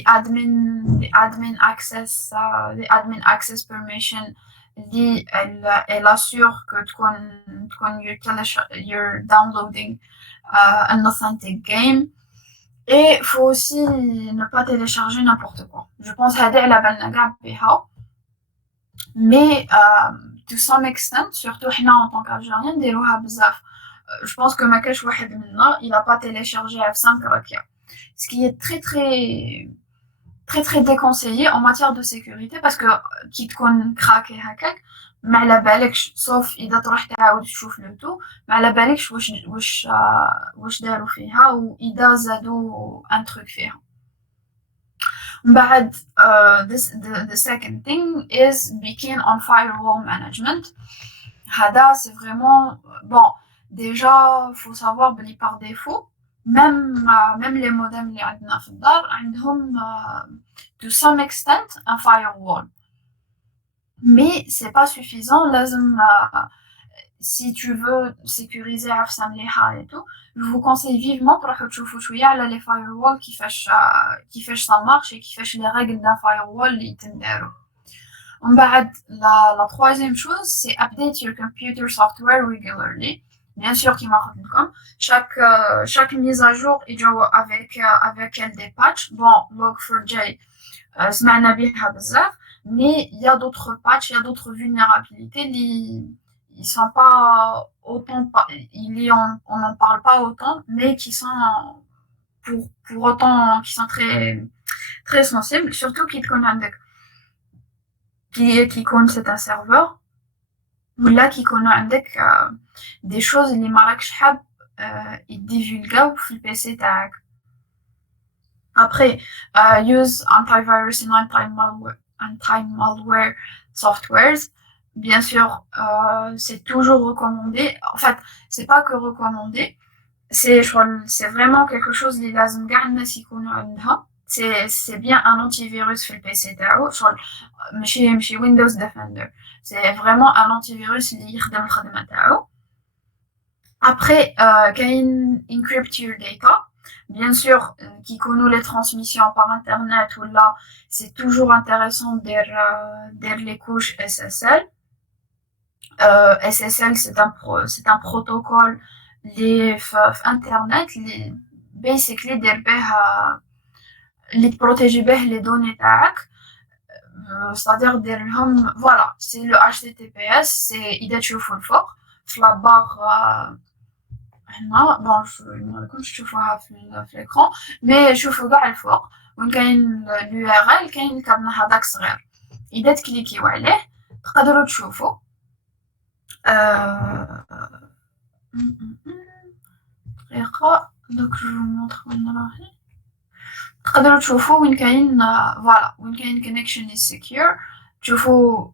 admin access permission elle assure que you're downloading an authentic game. Et il faut aussi ne pas télécharger n'importe quoi. Je pense هذه على بالنا كاع بها. Mais to some extent, surtout حنا en tant qu'Algériens نديروها بزاف. Je pense que ما كاش واحد منا il a pas téléchargé F5 راكيا. Ce qui est très déconseillé en matière de sécurité parce que كي تكون craqué هكاك ما على بالكش sauf إذا تروح تعاود تشوف لو تو ما على بالكش واش داروا فيها وإذا زادوا ان تروك فيها. من بعد the second thing is be keen on firewall management. هذا c'est vraiment bon. Déjà faut savoir بلي par défaut même les modems اللي عندنا في الدار عندهم to some extent un firewall. Mais c'est pas suffisant. لازم si tu veux sécuriser عفسة مليحة et tout, je vous conseille vivement تروحوا تشوفوا شوية على les firewall كيفاش ça marche et كيفاش les règles d'un firewall اللي يتنداروا. ومن بعد la troisième chose c'est update your computer software regularly. Bien sûr كيما قلت لكم chaque mise à jour يجوا avec elle des patchs. Bon, log4j سمعنا بها بزاف, mais il y a d'autres patchs, il y a d'autres vulnérabilités, ils sont pas autant, on n'en parle pas autant, mais qui sont pour autant, qui sont très sensibles, surtout qui connaissent c'est un serveur, ou là qui connaissent des choses اللي ماراكش حاب يديفولغاو في البيسي تاعك. Après, use antivirus and anti-malware softwares. Bien sûr, c'est toujours recommandé. En fait, c'est pas que recommandé. C'est vraiment quelque chose اللي لازم كاع الناس يكونوا عندها. C'est bien un antivirus في البيسي تاعو. ماشي Windows Defender. C'est vraiment un antivirus اللي يخدم الخدمة تاعو. Après, كاين encrypt your data. Bien sûr, qui connaît les transmissions par internet ou là, c'est toujours intéressant d'être les couches SSL. SSL, c'est un protocole في انترنت اللي basically دير بيه اللي تبروتيجي بيه لي دوني تاعك. c'est-à-dire دير لهم فوالا سي لو HTTPS سي اذا تشوفوا الفوق في لاباغ هنا بون مراكمش تشوفوها في l'écran مي شوفوا قاع الفوق وين كاين l'URL كاين الكابنا هذاك صغير اذا تكليكيو عليه تقدروا تشوفوا دقيقة دوك جو مونطخ وين راهي تقدروا تشوفوا وين كاين فوالا وين كاين connection is secure تشوفوا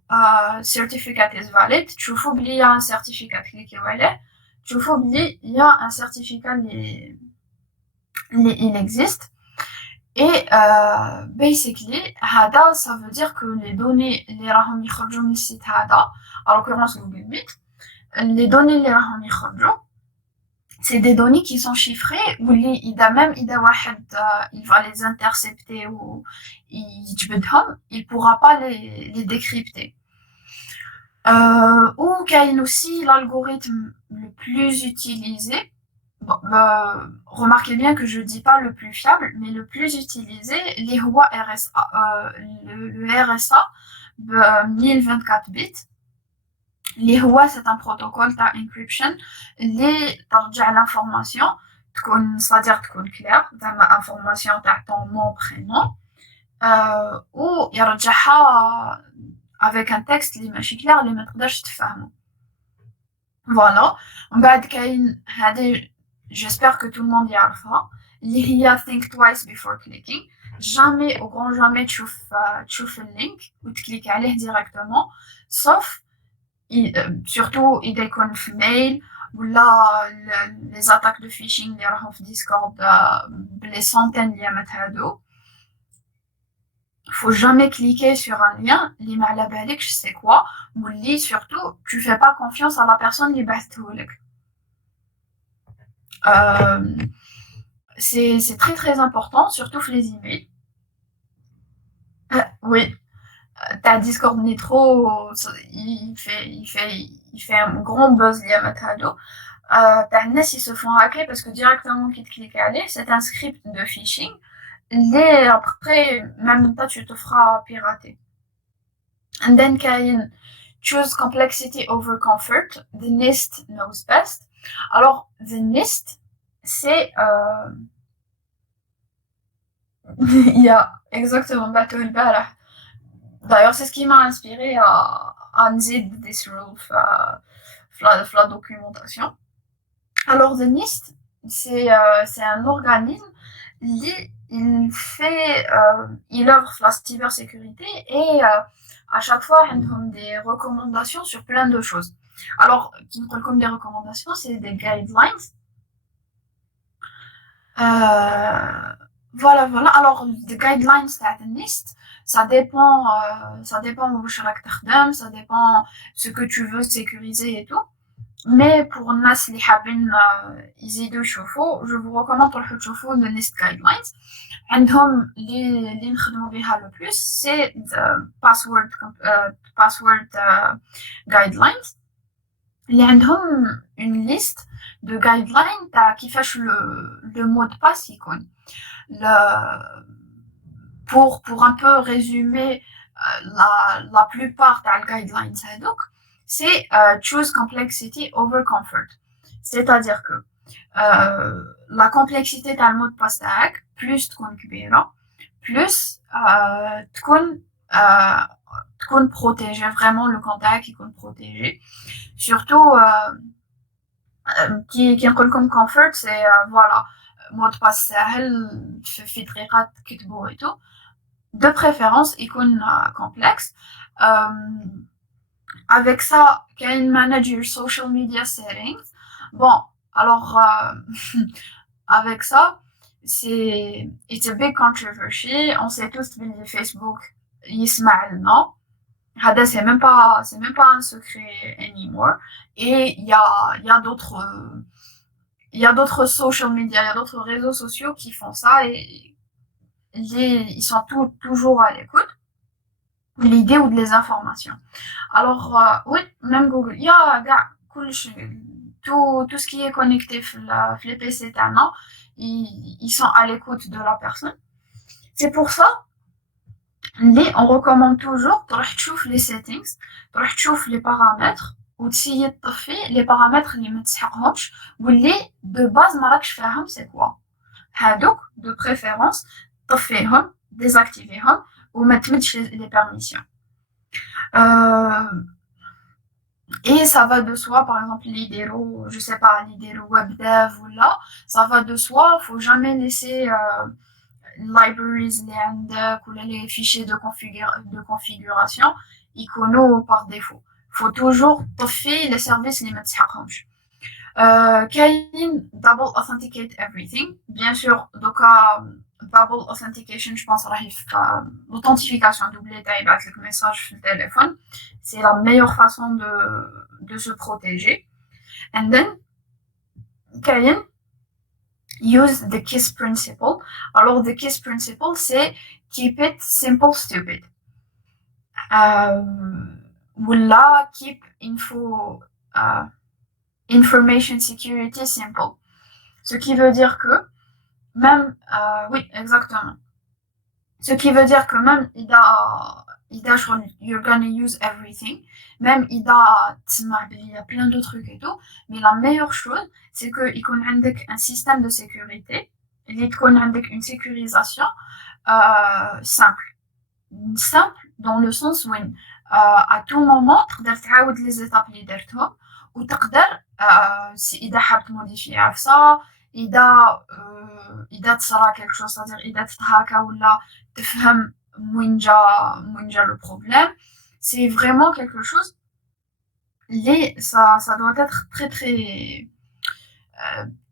certificate is valid تشوفوا بلي يا ان certificate كليكيو عليه تشوفوا بلي يا ان certificate اللي il existe et basically هذا ça veut dire que les données اللي راهم يخرجوا من السيت هذا en l'occurrence Google Meet les données اللي راهم يخرجوا c'est des données qui sont chiffrées ou إذا واحد il va les intercepter ou يجبدهم il pourra pas les décrypter. Ou كاين aussi l'algorithme le plus utilisé. Bon, remarquez bien que je dis pas le plus fiable, mais le plus utilisé, les هو RSA, le RSA 1024 bits. اللي هو c'est un protocole تاع encryption اللي ترجع l'information تكون c'est-à-dire تكون claire زعما information تاع ton nom prénom و يرجعها avec un texte اللي ماشي clair اللي ما تقدرش تفهمه فوالا. ومن بعد كاين هذه j'espère que tout le monde يعرفها اللي هي think twice before clicking. jamais au grand jamais تشوف اللينك وتكليك عليه directement sauf surtout إذا يكون في ميل ولا les attaques de phishing اللي راهم في ديسكورد بلي سونتين ديال هادو. faut jamais cliquer sur un lien اللي ما على بالكش c'est quoi واللي surtout tu fais pas confiance à la personne اللي بعثتهولك. c'est très très important surtout في les emails. Oui. Ta Discord Nitro, il fait un grand buzz اليامات هادو. تاع الناس ils se font hacker parce que directement qu'ils cliquent عليه c'est un script de phishing اللي après même toi tu te feras pirater. And then كاين choose complexity over comfort. The NIST knows best. Alors the NIST c'est il y a exactement bateau البارح. D'ailleurs, c'est ce qui m'a inspiré à نزيد this rule في la documentation. Alors, the NIST, c'est un organisme il œuvre la cybersécurité et à chaque fois, ils ont des recommandations sur plein de choses. Alors, comme des recommandations, c'est des guidelines. Voilà. Alors, les guidelines de the NIST, ça dépend ça dépend ce que tu veux sécuriser et tout. Mais pour الناس اللي حابين يزيدوا يشوفوا je vous recommande تروحوا تشوفوا the NIST guidelines. عندهم اللي نخدموا بها le plus c'est password guidelines اللي عندهم une liste de guidelines تاع كيفاش le mot de passe يكون. Pour un peu résumer la plupart des guidelines c'est choose complexity over comfort. C'est-à-dire que la complexité dans le mot de passe tag plus تكون كبيرة plus تكون protégé vraiment le contact يكون protégé surtout كي نقول لكم comfort c'est voilà mot de passe سهل في دقيقة تكتبوه et tout. De préférence يكون complexe. Avec ça, can manage your social media settings. Bon, alors avec ça, it's a big controversy. On sait tous que Facebook يسمع لنا. هذا c'est même pas un secret anymore. Et il y a d'autres social media, il y a d'autres réseaux sociaux qui font ça et ils sont toujours à l'écoute de l'idée ou de les informations. Alors oui, même Google, il y a كلش tout ce qui est connecté dans les PC تاعنا, ils sont à l'écoute de la personne. C'est pour ça on recommande toujours تروح تشوف les settings, تروح تشوف les paramètres وتسيي تطفي les paramètres اللي ما تسحقهمش واللي de base ما راكش فاهم c'est quoi. هادوك de préférence طفيهم, désactivéهم وما تمدش les permissions. Euh, Et ça va de soi, par exemple, l'idéro, je sais pas, l'idéro web dev ou là, ça va de soi, faut jamais laisser libraries, les index ou les fichiers de configuration, icono par défaut. Faut toujours toffer les services les mettre كاين double authenticate everything. Bien sûr, donc double authentication, je pense راح l'authentification doublée تاعي le message sur le téléphone. C'est la meilleure façon de se protéger. And then كاين use the KISS principle. Alors the KISS principle c'est keep it simple stupid. ولا keep information security simple. Ce qui veut dire que même, oui, exactement. Ce qui veut dire que même you're gonna use everything, même il y a plein de trucs et tout, mais la meilleure chose, c'est qu'il y ait un système de sécurité, il y ait une sécurisation simple. Simple dans le sens où à tout moment, tu peux تعاود les étapes اللي درتهم وتقدر إذا حابب موديفي ça, إذا تصرى quelque chose, c'est-à-dire إذا تتهاكا ولا تفهم وين جا le problème, c'est vraiment quelque chose ça doit être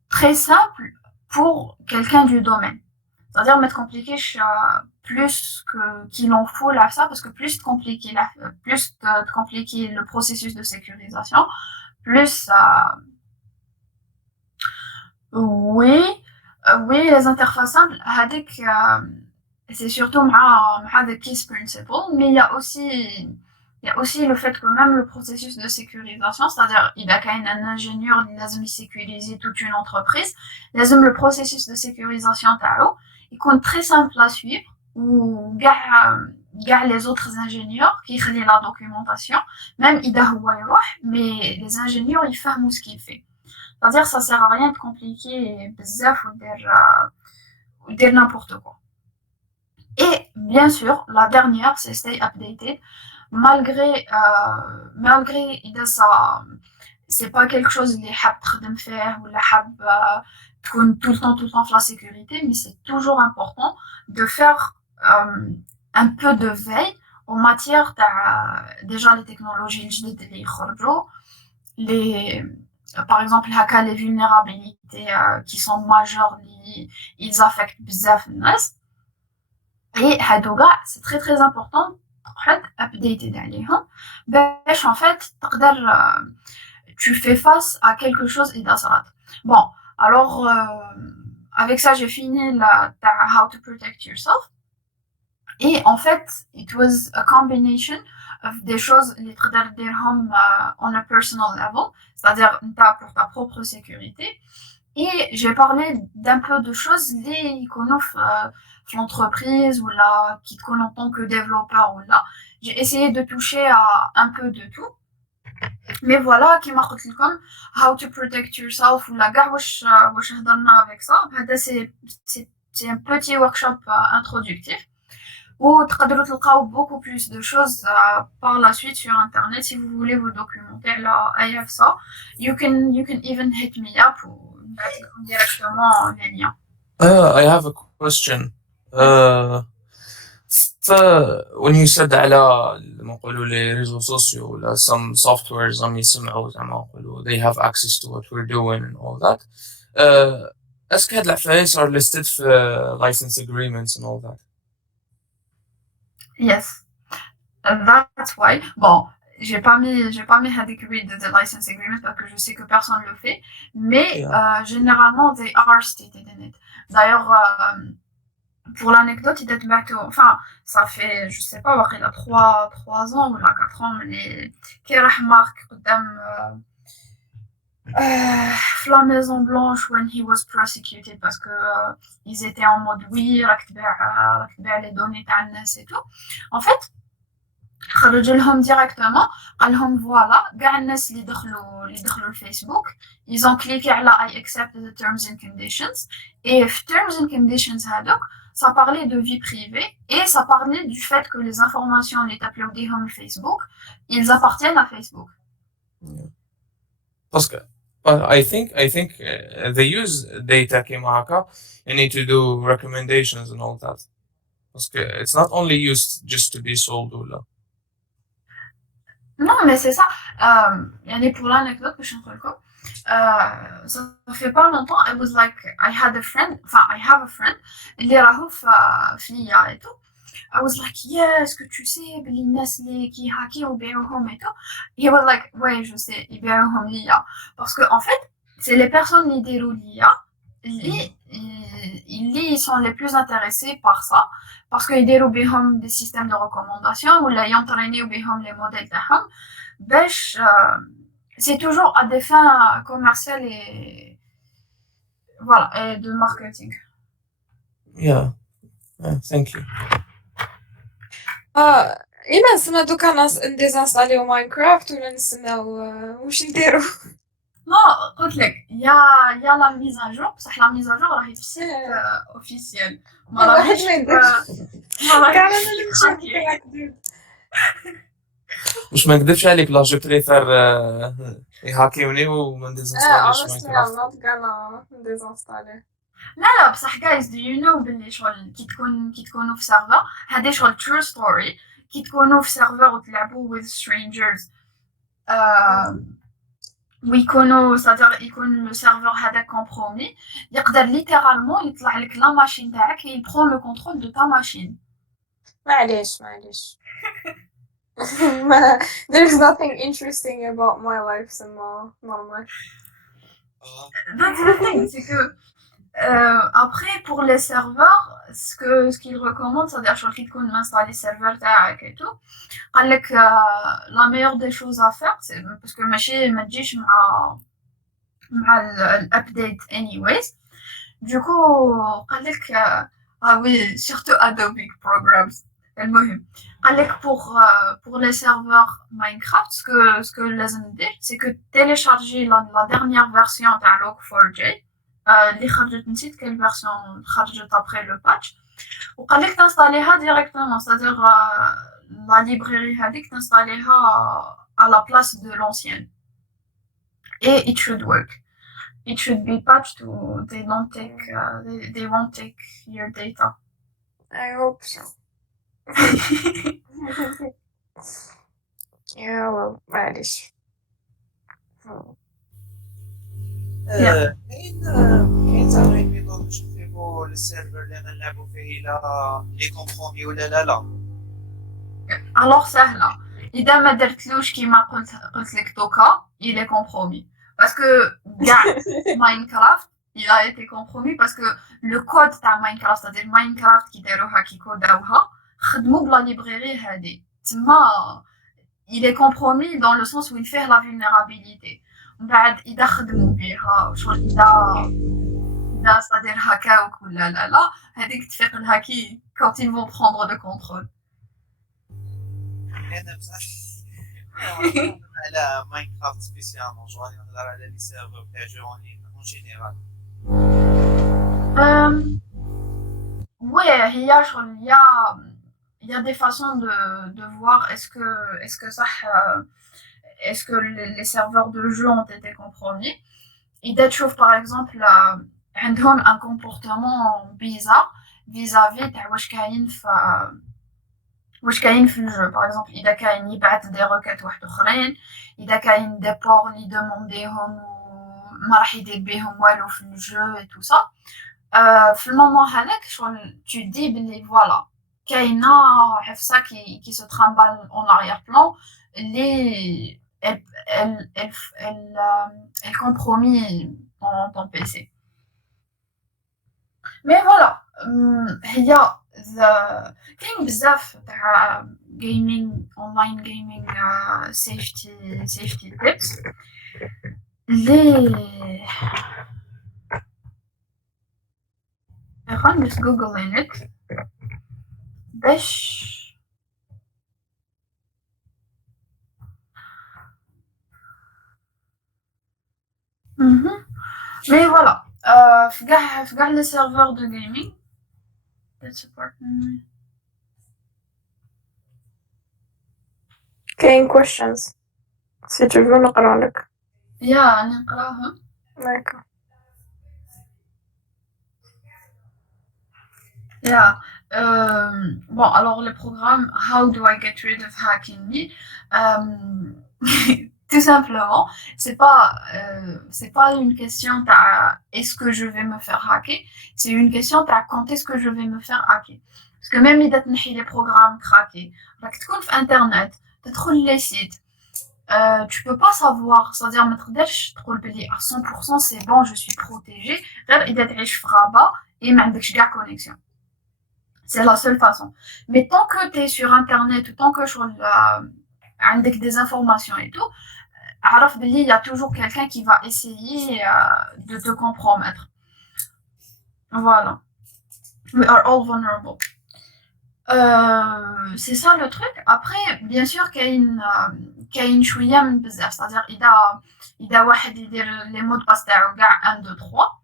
très simple pour quelqu'un du domaine. C'est-à-dire mettre compliqué plus qu'il en faut là ça, parce que plus de compliquer le processus de sécurisation, plus oui, les interfaces simples, c'est surtout le KISS principle, mais il y a aussi le fait que même le processus de sécurisation, c'est-à-dire il y a quand même un ingénieur qui sécuriser toute une entreprise, le processus de sécurisation il compte très simple à suivre, ou les autres ingénieurs qui créent la documentation, même mais les ingénieurs ils ferment ce qu'il fait. C'est-à-dire ça sert à rien de compliquer bzaf ou dire n'importe quoi. Et bien sûr, la dernière, c'est stay updated. Malgré ça, c'est pas quelque chose اللي حاب تخدم فيه ولا حاب تكون tout le temps la sécurité, mais c'est toujours important de faire un peu de veille en matière déjà les technologies الجديد اللي يخرجوا, par exemple les vulnérabilités qui sont majeures, ils affectent بزاف الناس. Et c'est très très important updated عليهم باش en fait tu fais face à quelque chose et d'assarat. Bon, alors avec ça j'ai fini how to protect yourself. Et en fait, it was a combination of des choses اللي تقدر ديرهم on a personal level, c'est-à-dire pour ta propre sécurité. Et j'ai parlé d'un peu de choses les connaissent l'entreprise ou là qui te connaissent en tant que développeur ou là. J'ai essayé de toucher à un peu de tout. Mais voilà, qui m'a dit comme how to protect yourself ou la gare واش هضرنا avec ça. C'est un petit workshop introductif. Ou تقدروا تلقاو beaucoup plus de choses par la suite sur internet si vous voulez vous documenter là avec ça. You can even hit me up ou directement les liens. I have a question. When you said على نقولوا les réseaux sociaux ولا some softwares يسمعوا زعما نقولوا they have access to what we're doing and all that. Est-ce que هاد العفايس are listed في license agreements and all that? Yes. That's why. Bon, j'ai pas mis Hadik Read the license agreement parce que je sais que personne le fait, mais généralement they are stated in it. D'ailleurs, pour l'anecdote, il date bientôt, enfin, ça fait, je sais pas, il a 3 ans ou là 4 ans, mais qui راح marque قدام في la Maison Blanche when he was prosecuted parce que ils étaient en mode oui راك تبيع les données تاع الناس et tout. En fait خرج لهم directement قال لهم فوالا كاع الناس اللي دخلوا الفيسبوك ils ont cliqué على I accept the terms and conditions et في terms and conditions هذوك ça parlait de vie privée et ça parlait du fait que les informations اللي تابلوديهم الفيسبوك ils appartiennent à Facebook. parce que I think they use data كيما هكا يعني to do recommendations and all that parce que it's not only used just to be sold ولا. Non, mais c'est ça. يعني pour l'anecdote que je suis en train ça fait pas longtemps, I was like, I had a friend, enfin, I have a friend, اللي راهو في ليا et tout. I was like, yeah, est-ce que tu sais, بلي الناس اللي كي هاكيو يبيعوهم et tout. He was like, ouais, je sais, يبيعوهم ليا. Parce que, en fait, c'est les personnes اللي يديروا ليا اللي sont les plus intéressés par ça. Parce qu'ils يديروا بهم des systèmes de recommandation ولا ينطرينيو بهم les modèles تاعهم باش c'est toujours à des fins commerciales et voilà et de marketing. Yeah, thank you. إيمان سما دوكا نديزانستاليو ماينكرافت ولا نستناو واش نديرو؟ Non, قلت لك يا لا ميز à jour بصح لا ميز à jour راهي في السيت اوفيسيال ما راهيش واحد ما ما كاع راهيش انا نمشي مش ما نكذبش عليك لا جو بريفير يهاكيوني وما نديزانستاليش honestly I'm ماينكرافت. not gonna ديزانستالي. لا بصح guys do you know بلي شغل كي تكونوا في سيرفر هذه شغل true story كي تكونوا في سيرفر وتلعبوا with strangers ويكونوا صدر يكون لو سيرفر هذا كومبرومي يقدر ليترالمون يطلع لك لا ماشين تاعك et il prend le contrôle de ta machine. معليش there's nothing interesting about my life سما normal. That's the thing, c'est que après pour les serveurs ce qu'ils recommandent c'est-à-dire شغل كي تكون مانستالي السيرفر تاعك et tout قال لك la meilleure des choses à faire c'est parce que ماشي ما تجيش مع الابديت anyways du coup قال لك oui surtout Adobe programs المهم قال لك pour les serveurs Minecraft ce que لازم ندير c'est que télécharger la dernière version تاع log4j اللي خرجت نسيت quelle version خرجت après le patch وقال لك تنستاليها directement c'est-à-dire la librairie هذيك تنستاليها à la place de l'ancienne et it should work. It should be patched to they don't take they won't take your data. I hope so. Yeah well معليش. كاين زعما نظام باش نفيقو للسيرفر اللي غنلعبو فيه الى لي كومبرومي ولا لا Alors سهلة إذا ما درتلوش كيما قلت لك دوكا il est compromis parce que كاع Minecraft il a été compromis parce que le code تاع Minecraft c'est-à-dire Minecraft كي داروها كي كوداوها خدموا بلا librairie هادي تما il est compromis dans le sens où il fait la vulnérabilité من بعد إذا خدموا بها شغل إذا c'est-à-dire هكاوك ولا لا هذيك تفيق لها كي quand ils vont prendre le contrôle. انا بصح على ماينكرافت سبيسيالمون جواني نهضر على لي سيرفر تاع جو اون جينيرال. Ouais, il y a des façons de voir est-ce que les serveurs de jeu ont été compromis. Et d'être par exemple عندهم un comportement bizarre vis-à-vis تاع واش كاين في الجو باغ اكزومبل اذا كاين يبعث دي روكات واحد اخرين اذا كاين دي بور لي دومونديهم وما راح يدير بهم والو في الجو اي تو سا في المومون هذاك شغل tu dis بلي فوالا كاينه حفصه كي سو ترامبال اون اريير بلان اللي elle compromis ton PC. Mais voilà, هي كاين بزاف تاع gaming online gaming safety tips ليه I'm just googling it باش mais voilà في كاع les serveurs de gaming that's important. كاين questions si tu veux نقرا لك. يا نقراها. D'accord. Yeah. Bon, alors le programme How do I get rid of hacking me? Tout simplement, c'est pas une question est-ce que je vais me faire hacker, c'est une question quand est-ce que je vais me faire hacker. Parce que même إذا تنحي les programmes craqués, راك تكون في internet, تدخل les sites, tu peux pas savoir, c'est-à-dire ما تقدرش تقول بلي à 100% c'est bon, je suis protégé, غير إذا تعيش في غابة et ما عندكش كاع connexion. C'est la seule façon. Mais tant que tu es sur internet ou tant que avec des informations et tout, il y a toujours quelqu'un qui va essayer de te compromettre. Voilà. We are all vulnerable. C'est ça le truc. Après, bien sûr كاين شوية من بزاف. C'est-à-dire إذا واحد يدير les mots de passe تاعو كاع 1 2 3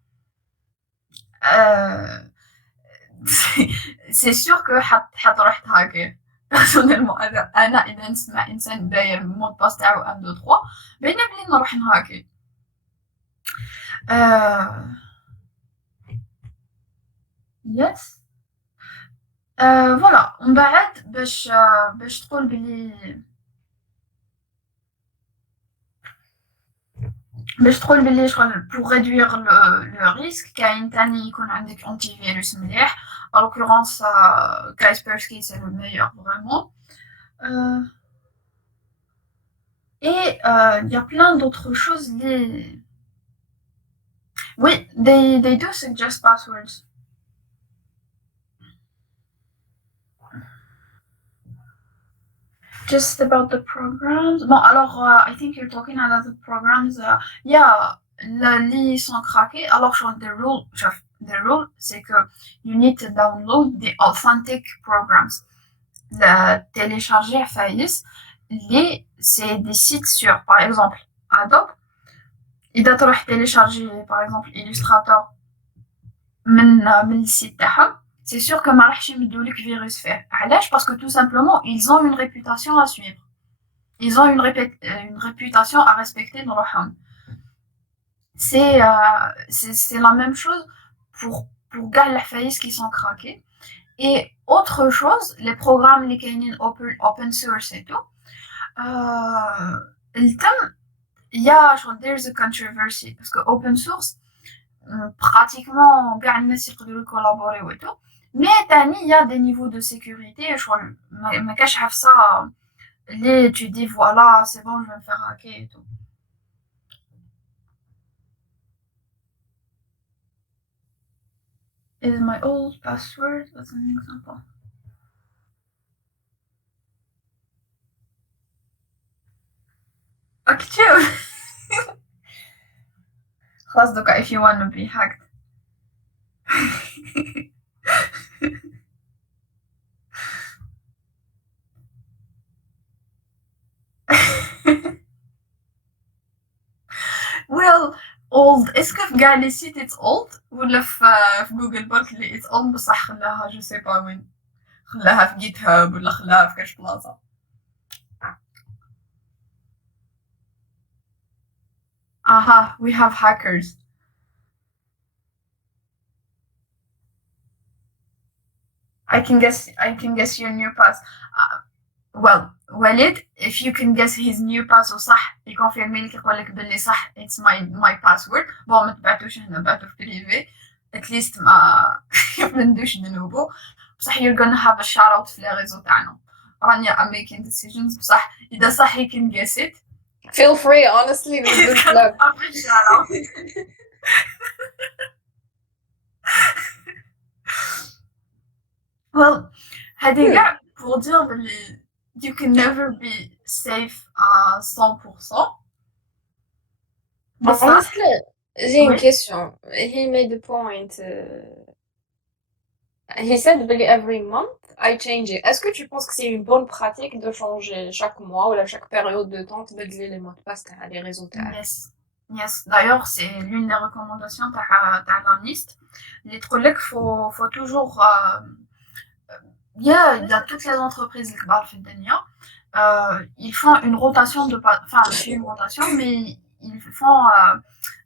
c'est sûr que حتروح تهاكر. Personnellement انا اذا نسمع انسان داير المود باس تاعو 1 2 3 بين بلي نروح نهاكر. يس فوالا ومن بعد باش تقول بلي شغل pour réduire le risque كاين تاني يكون عندك antivirus مليح. En l'occurrence Kaspersky c'est le meilleur vraiment. Et il y a plein d'autres choses. Oui, they do suggest passwords. Just about the programs. Bon, alors, I think you're talking about the programs. Yeah, les sont craqués. Alors, the rule, c'est que you need to download the authentic programs. Télécharger Faiz, c'est des sites sûrs. Par exemple, Adobe. إذا تروح télécharger, par exemple, Illustrator من السيت تاعهم, c'est sûr que ما راحش يمدولك فيروس فيه. علاش؟ parce que tout simplement ils ont une réputation à suivre. Ils ont une réputation à respecter dans leur c'est la même chose pour كاع الحفايس qui sont craqués. Et autre chose, les programmes اللي كاينين open source et tout, there's a controversy parce que open source pratiquement كاع الناس يقدروا collaborer et tout. Mais تاني il y a des niveaux de sécurité. ما كاش عارف ça les tu dis voilà c'est bon je vais me faire hacker et tout. Is my old password? That's an example. Actually, خلاص دوكا if you want to be hacked. Well, old. Est-ce que في كاع لي سيت it's old ولا في جوجل برك اللي it's old بصح خلاها جو سي با وين خلاها في جيت هاب ولا خلاها في كاش بلاصة. Aha, we have hackers. I can guess your new pass. Well, Walid, if you can guess his new pass وصح يكونفيرمي لك يقول لك باللي صح it's my password. bon ما تبعتوش هنا بعتو في بريفي at least ما ندوش ننوبو بصح you're gonna have a shout out في لي ريزو تاعنا. رانيا I'm making decisions بصح إذا صح you can guess it. Feel free, honestly, with good luck. Well, هذه كاع pour dire بلي you can never be safe à 100%. بصح Honestly, j'ai une oui. question. He made a point. He said really every month I change it. Est-ce que tu penses que c'est une bonne pratique de changer chaque mois ou chaque période de temps de les mots de passe à les résultats? Yes. Yes. D'ailleurs, c'est l'une des recommandations تاع la liste. Les trucs, faut toujours il y a toutes les entreprises qui parlent في الدنيا. Ils font une rotation enfin, c'est une rotation, mais ils font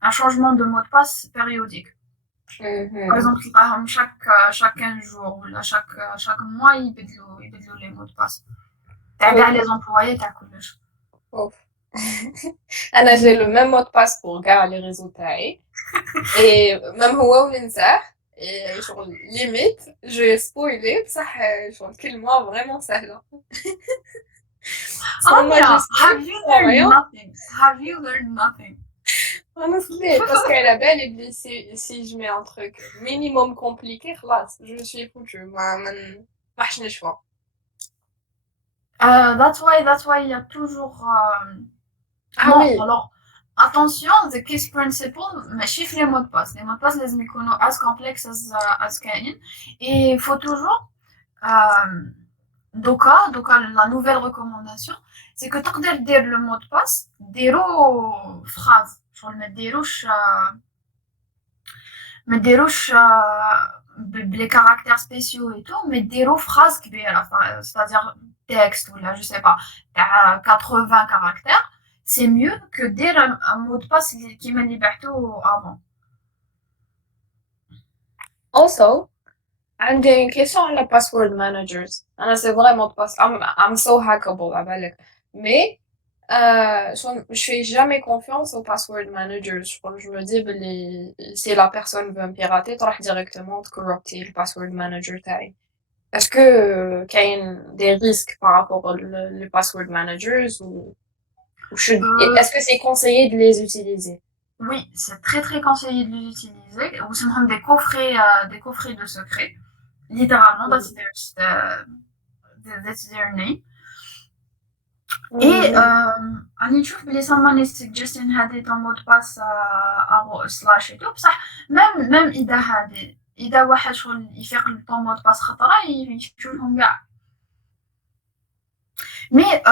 un changement de mot de passe périodique. Par exemple, chaque 15 jours ou là, chaque mois, ils بدلوا les mots de passe. تاع كاع les employés تاع كلش. Ouf. أنا j'ai le même mot de passe pour garder les résultats. Et même هو وننساه. Et genre, limite, je vais spoiler, ça, genre, quel mois vraiment سهلة. Sans majuscule, sans rien. Have you learned nothing? Honestly, parce qu'à la belle, et puis si je mets un truc minimum compliqué, là, je suis foutue. ما حشنيش فوا. That's why il y a toujours. Ah Non, oui. alors, attention, the KISS principle, ماشي في les mots de passe. Les mots de passe لازم يكونوا as complex as كاين. Et il faut toujours. دوكا la nouvelle recommandation, c'est que تقدر دير le mot de passe ديرو phrase. شغل ما ديروش بلي caractères spéciaux et tout, mais ديرو phrase كبيرة, c'est-à-dire texte ou là, je sais pas, تاع 80 caractères. C'est mieux que dire un mot de passe qui m'a libéré avant. Also, عندي une question على password managers. أنا c'est vrai mot de passe. I'm so hackable à بالك. Mais je fais jamais confiance aux password managers. Je me dis si la personne veut me pirater, tu vas directement te corrupter le password manager تاعي. Est-ce que qu'il y a des risques par rapport aux password managers ou est-ce que c'est conseillé de les utiliser? Oui, c'est très très conseillé de les utiliser. Ou sinon des coffrets de secrets. Littéralement, that's their name. Et أنا نشوف بلي someone is suggesting هادي ton mot de passe slash et tout بصح même إذا واحد شغل يفيق ton mot de passe خطرة يشوفهم كاع. Mais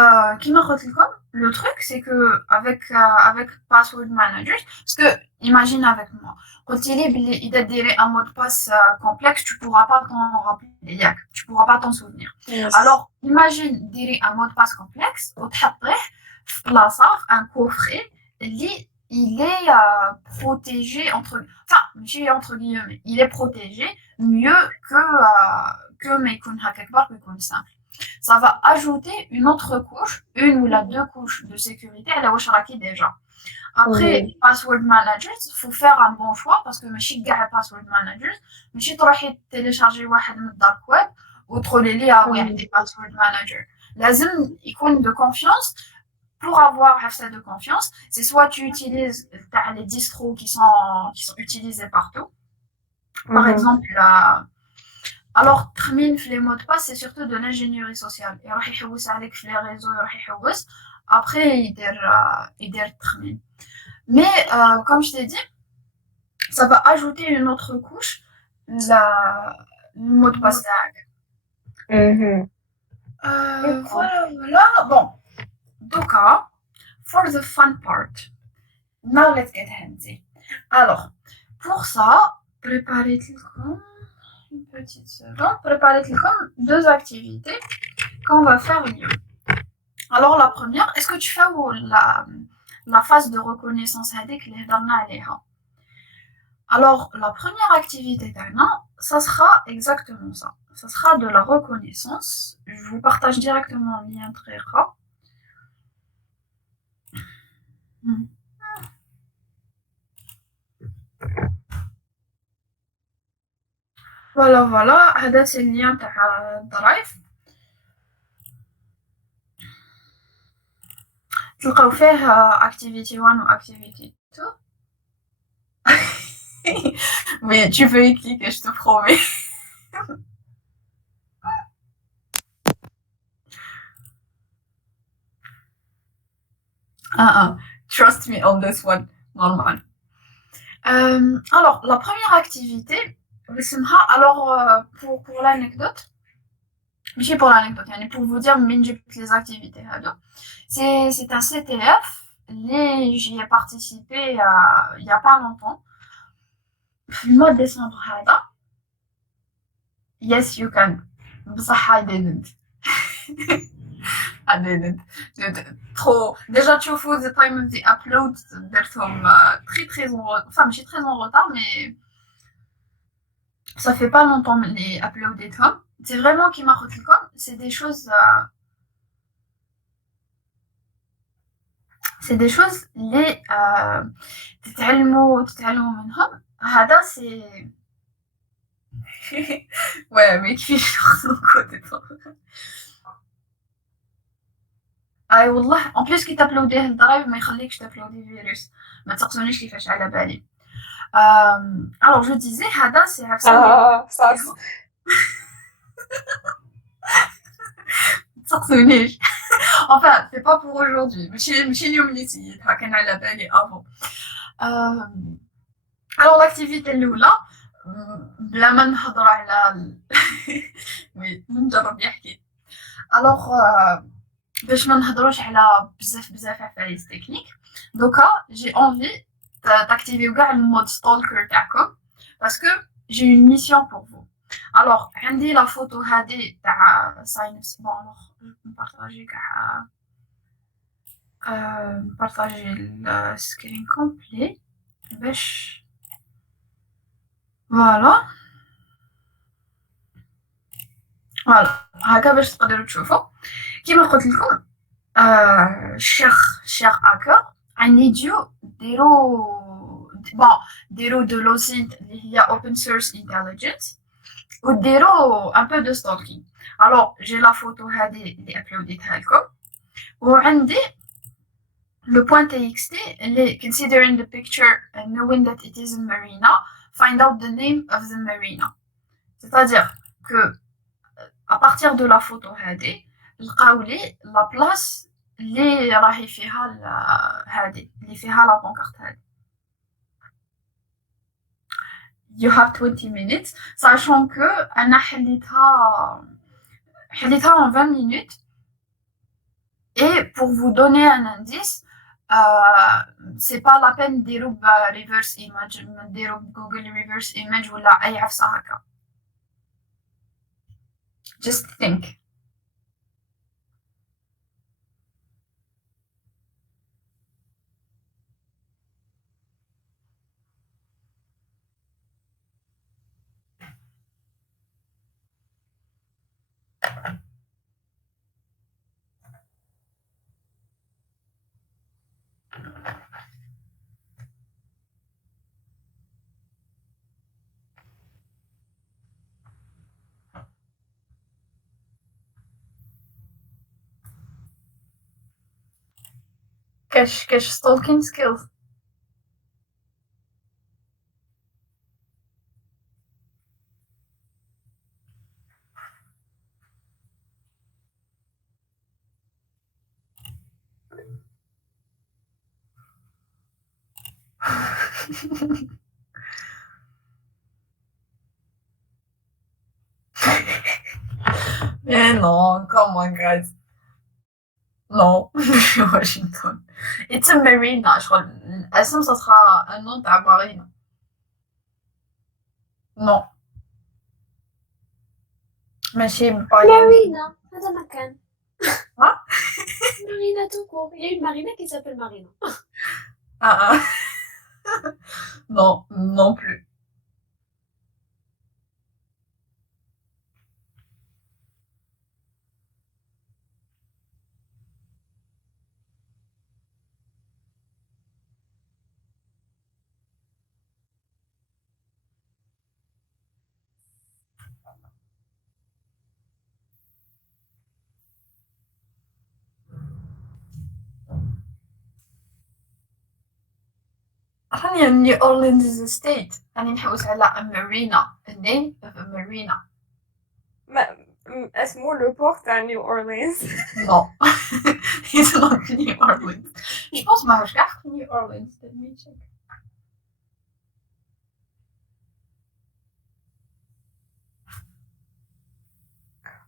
كيما قلت لكم, le truc c'est que avec password managers, parce que imagine avec moi, قلت لي بلي إذا ديري un mot de passe complexe, tu pourras pas t'en rappeler, ياك, tu pourras pas t'en souvenir. Yes. Alors imagine ديري un mot de passe complexe وتحطيه في بلاصة un coffret اللي il est protégé entre guillemets, il est protégé mieux que ما يكون هكا كبر ويكون simple. Ça va ajouter une autre couche, une ou la deux couches de sécurité à la Washaraki déjà. Après, password managers, il faut faire un bon choix parce que ماشي كاع password managers, ماشي تروحي télécharger واحد من الدارك ويب وتقولي لي واحد des password manager. لازم يكون de confiance. Pour avoir assez de confiance, c'est soit tu utilises les distros qui sont utilisés partout. Par exemple, alors, تخمين في les mots de passe, c'est surtout de l'ingénierie sociale. يروح يحوس عليك في les réseaux, يروح يحوس. Après, يدير تخمين. Mais, comme je t'ai dit, ça va ajouter une autre couche, le mot de passe tag. Voilà. Bon. Donc, for the fun part. Now, let's get handy. Alors, pour ça, préparez une petite seconde. Préparez deux activités qu'on va faire mieux. Alors, la première, est-ce que tu fais la phase de reconnaissance avec les dernières? Alors, la première activité d'un ça sera exactement ça. Ça sera de la reconnaissance. Je vous partage directement un lien très rare. Voilà, هذا c'est le lien تاع Drive. تلقاو فيه activity 1 ou activity 2. Mais tu peux y cliquer, je te promets. Trust me on this one. normal. Alors, la première activité, alors pour l'anecdote, ماشي pour l'anecdote, يعني pour vous dire من جبت les activités هادو. C'est un CTF اللي j'y ai participé il y a pas longtemps. في le mois de décembre هذا. Yes, you can. بصح I didn't. I didn't. Trop. Déjà, تشوفوا the time of the upload درتهم très en retard. Enfin, ماشي très en retard, mais ça fait pas longtemps les uploadetهم. C'est vraiment qui m'a c'est des choses اللي تتعلموا منهم. هذا c'est ouais, mais qui sur son côté. اي والله en plus كي تابلوديه الدرايف ما يخليكش تابلودي فيروس. ما تسقسونيش كيفاش على بالي. Alors je disais هذا c'est ça تسقسونيش. Enfin, c'est pas pour aujourd'hui. ماشي اليوم اللي سيتها كان على بالي avant. Alors l'activité الاولى بلا ما نهضر على وي نجرب يحكي. Alors باش ما نهضروش على بزاف عفايس تكنيك دوكا j'ai envie d'activer كاع المود stalker تاعكم parce que j'ai une mission pour vous. Alors عندي لا فوتو هذه تاع ساينس بون alors نبارطاجي كاع نبارطاجي السكرين كومبلي باش فوالا هكا باش تقدروا تشوفوا. كيما قلت لكم cher hacker I need you ديروا de l'OSINT اللي هي open source intelligence وديروا un peu de stalking. Alors j'ai la photo هذه اللي uploadيتها لكم وعندي le point txt اللي considering the picture and knowing that it is a marina find out the name of the marina. C'est-à-dire que à partir de la photo هذه لقاو لي لا بلاص اللي راهي فيها هذه اللي فيها لا بانكارت هذه. You have 20 minutes sachant que انا حليتها en 20 minutes et pour vous donner un indice c'est pas la peine ديروا reverse image ديروا Google reverse image ولا اي عفسه هكا. Just think. كاش stalking skills. Mais non, come on guys. Non, Washington. It's a marina. الاسم ça sera un nom تاع marina. Non. ماشي Marina, هذا مكان. ها؟ Marina tout court. Il y a une marina qui s'appelle Marina. Ah. Non, non plus. راني New Orleans is a state. راني نحوس على a marina. A name of a marina. اسمه le port à New Orleans. Non. It's not New Orleans. Je pense ما عرفتش كاع في New Orleans. Let me check.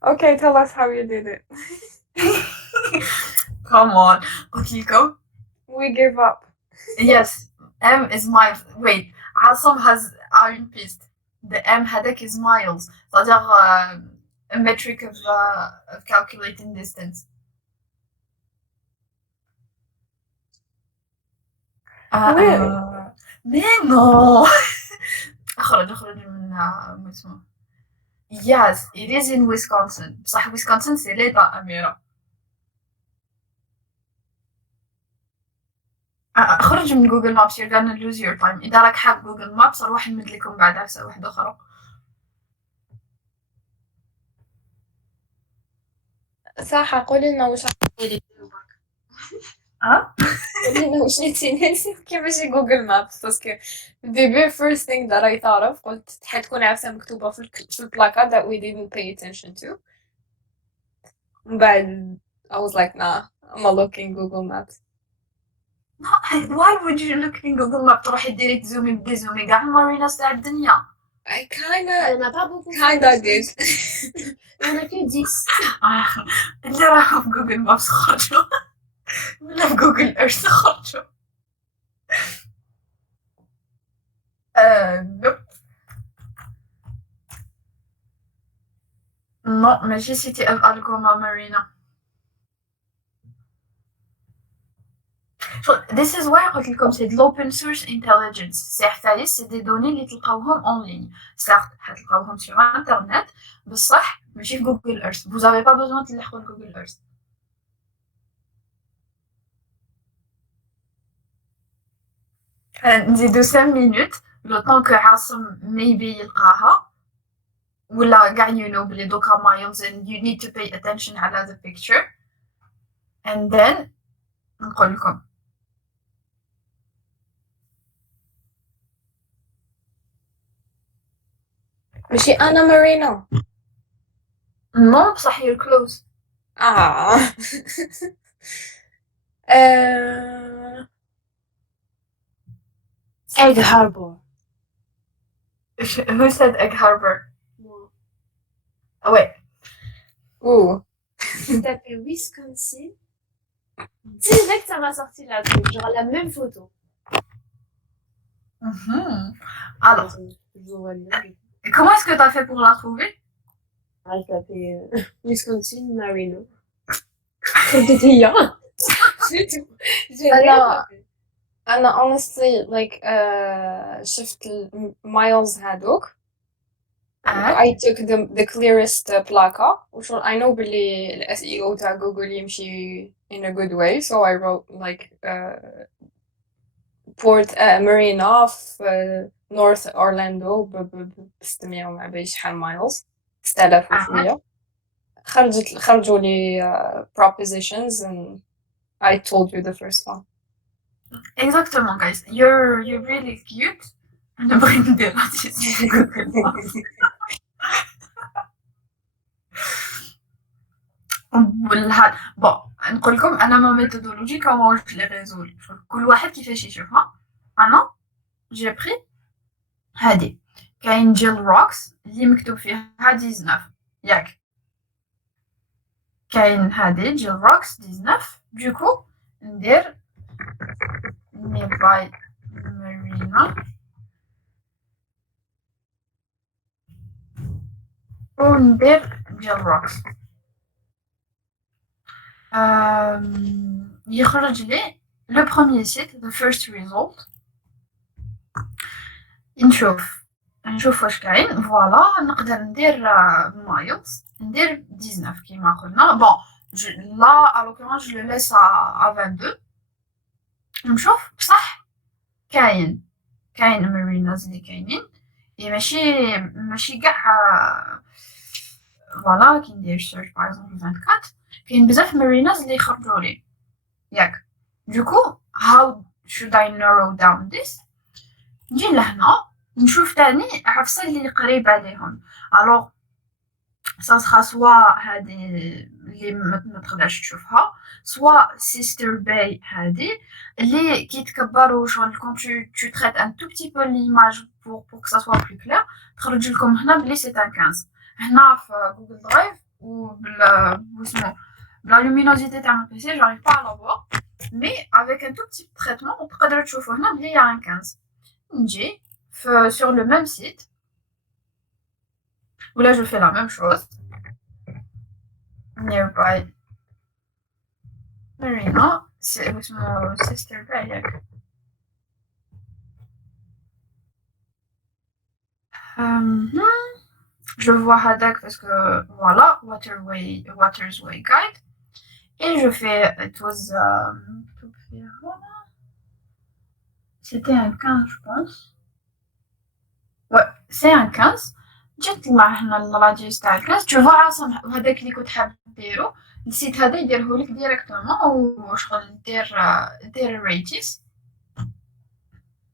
Okay, tell us how you did it. Come on. قلت لكم. We give up. Yes, M is miles. Wait, Asom has Iron Fist. The M هذاك is miles. C'est-à-dire a metric of calculating distance. Where? Mais non. اخرج من اسمه. Yes, it is in Wisconsin. بصح Wisconsin c'est l'état أميرة. خرج من جوجل مابس. you're gonna lose your time. إذا راك حاب جوجل مابس أروح نمد لكم بعد عفسة واحدة أخرى. صح قولي لنا واش عملتي قولي لنا واش نسيتي كيفاش جوجل مابس باسكو the first thing that I thought of قلت حتكون عفسة مكتوبة في البلاكا that we didn't pay attention to. من بعد I was like nah I'm not looking Google Maps. Why would you look in Google Maps تروحي ديري تزومي بديزومي كاع الماريناس تاع الدنيا. I On n'a pas beaucoup. kinda did. On a que 10. اللي راحوا في جوجل مابس خرجوا ولا في جوجل ايرث خرجوا. nope. Non, ماشي سيتي of Algoma Marina. This is why قلت لكم c'est de l'open source intelligence. سي حتى سي دي دوني اللي تلقاوهم en ligne. certes حتلقاوهم sur internet بصح ماشي في جوجل ايرث. vous avez pas besoin تلحقوا جوجل ايرث. نزيدو 5 minutes le temps que عاصم maybe يلقاها ولا كاع you know بلي دوكا miles and you need to pay attention على the picture and then نقول لكم. ماشي أنا مارينا. non بصح you're close. Egg Harbor. Who said Egg Harbor? Moi. Ah ouais. Ouh. J'ai tapé Wisconsin. Direct, ça m'a sorti la truc. Genre la même photo. Alors, Je vous envoie le lien. comment est-ce que t'as fait pour la trouver? J'ai tapé Wisconsin Marino. C'était hier. C'est tout. J'ai rien tapé. أنا honestly like شفت miles هادوك. I took the clearest بلاكا وشو I know بلي ال SEO تاع جوجل يمشي in a good way so I wrote like Port Marina في North Orlando ب 600 وما بيش شحال miles 6000 وشوية. خرجوا لي propositions and I told you the first one. Exactement, guys. You're really cute. نبغي ندير هادشي جوجل مابس. والهاد بون نقول لكم انا ما ميثودولوجي كومون جو لي ريزولي. كل واحد كيفاش يشوفها. انا جي بري هادي كاين جيل روكس اللي مكتوب فيها 19 ياك. كاين هادي جيل روكس 19 دوكو ندير nearby marina وندير جيل روكس. يخرج لي لو بروميير سيت the first result. نشوف واش كاين. فوالا نقدر ندير مايلز ندير 19 كيما قلنا. بون لا à l'occurrence je le laisse à 22. نشوف بصح كاين ماريناز اللي كاينين ماشي كاع. فوالا كي ندير سيرش باغ اكزومبل 24 كاين بزاف ماريناز اللي يخرجوا لي ياك. دوكو how should I narrow down this؟ نجي لهنا نشوف تاني عفسة اللي قريبة ليهم. الوغ ça sera soit les ما تقدرش تشوفها soit Sister Bay هذه اللي كي تكبروا شغل quand tu traites un tout petit peu l'image pour que ça soit plus clair تخرج لكم هنا بلي c'est un 15 هنا في Google Drive واسمه la luminosité تاع mon PC j'arrive pas à la voir mais avec un tout petit traitement تقدروا تشوفوا هنا بلي il y a un 15 نجي sur le même site où là je fais la même chose nearby Marina c'est mon sister Bay je vois Hadak parce que voilà Water's Way Guide et je fais it was c'était un 15 je pense ouais c'est un 15 جات مع هنا الراديوس تاع الكاس tu vois عاصم هذاك اللي كنت حاب ديرو السيت هذا يديرهولك ديريكتومون وشغل دير الريتيس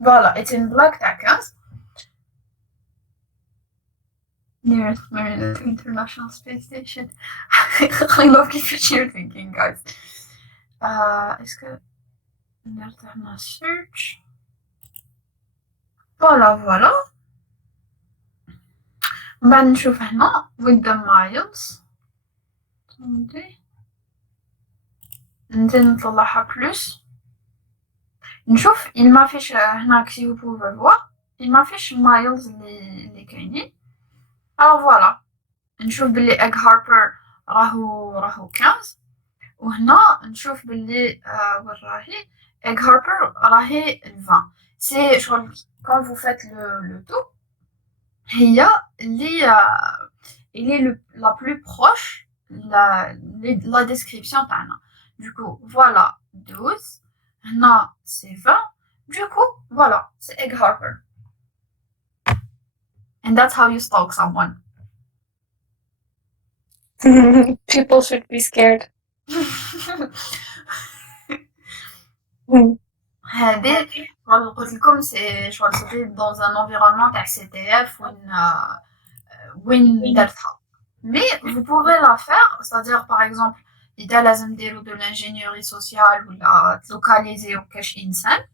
فوالا it's in black تاع 15 nearest Marinette International Space Station I love keep you're thinking guys est-ce que نرجع هنا search voilà من بعد نشوف هنا with the miles نزيد نطلعها بلوس نشوف il m'affiche هناك si vous pouvez voir il m'affiche miles اللي كاينين alors voilà نشوف بلي egg harper راهو 15 وهنا نشوف بلي وين راهي egg harper راهي 20 c'est شغل quand vous faites le tout هي اللي la plus proche la description تاعنا du coup voilà 12 هنا c'est 20 du coup voilà c'est egg harper and that's how you stalk someone People should be scared. هذه قلت لكم سي شغل سيتي dans un environnement تاع CTF وين درتها mais vous pouvez la faire c'est-à-dire par exemple إذا لازم ديروا de l'ingénierie sociale ولا تلوكاليزيو كاش إنسان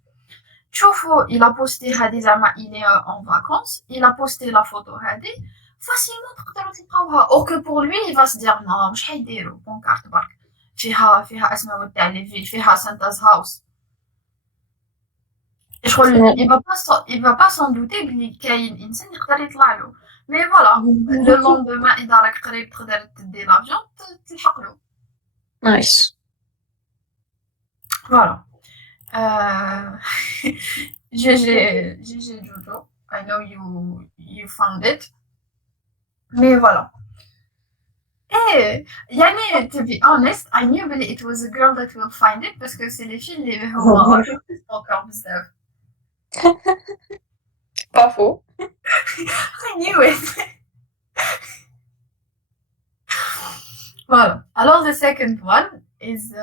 تشوفوا il a posté هذه زعما il est en vacances il a posté la photo هذه facilement تقدروا تلقاوها او que pour lui il va se dire non مش حيديروا بونكارت برك فيها اسماء تاع لي فيل فيها سانتاز هاوس شغل il va pas s'en douter بلي كاين انسان يقدر يطلع له مي فوالا لو لوندومان اذا راك قريب تقدر تدي لافيون تلحق له Nice. فوالا GG Jojo I know you found it mais voilà يعني to be honest I knew بلي it was a girl that will find it parce que c'est les filles اللي هما encore بزاف Pas faux. I knew it. Voilà. Alors the second one is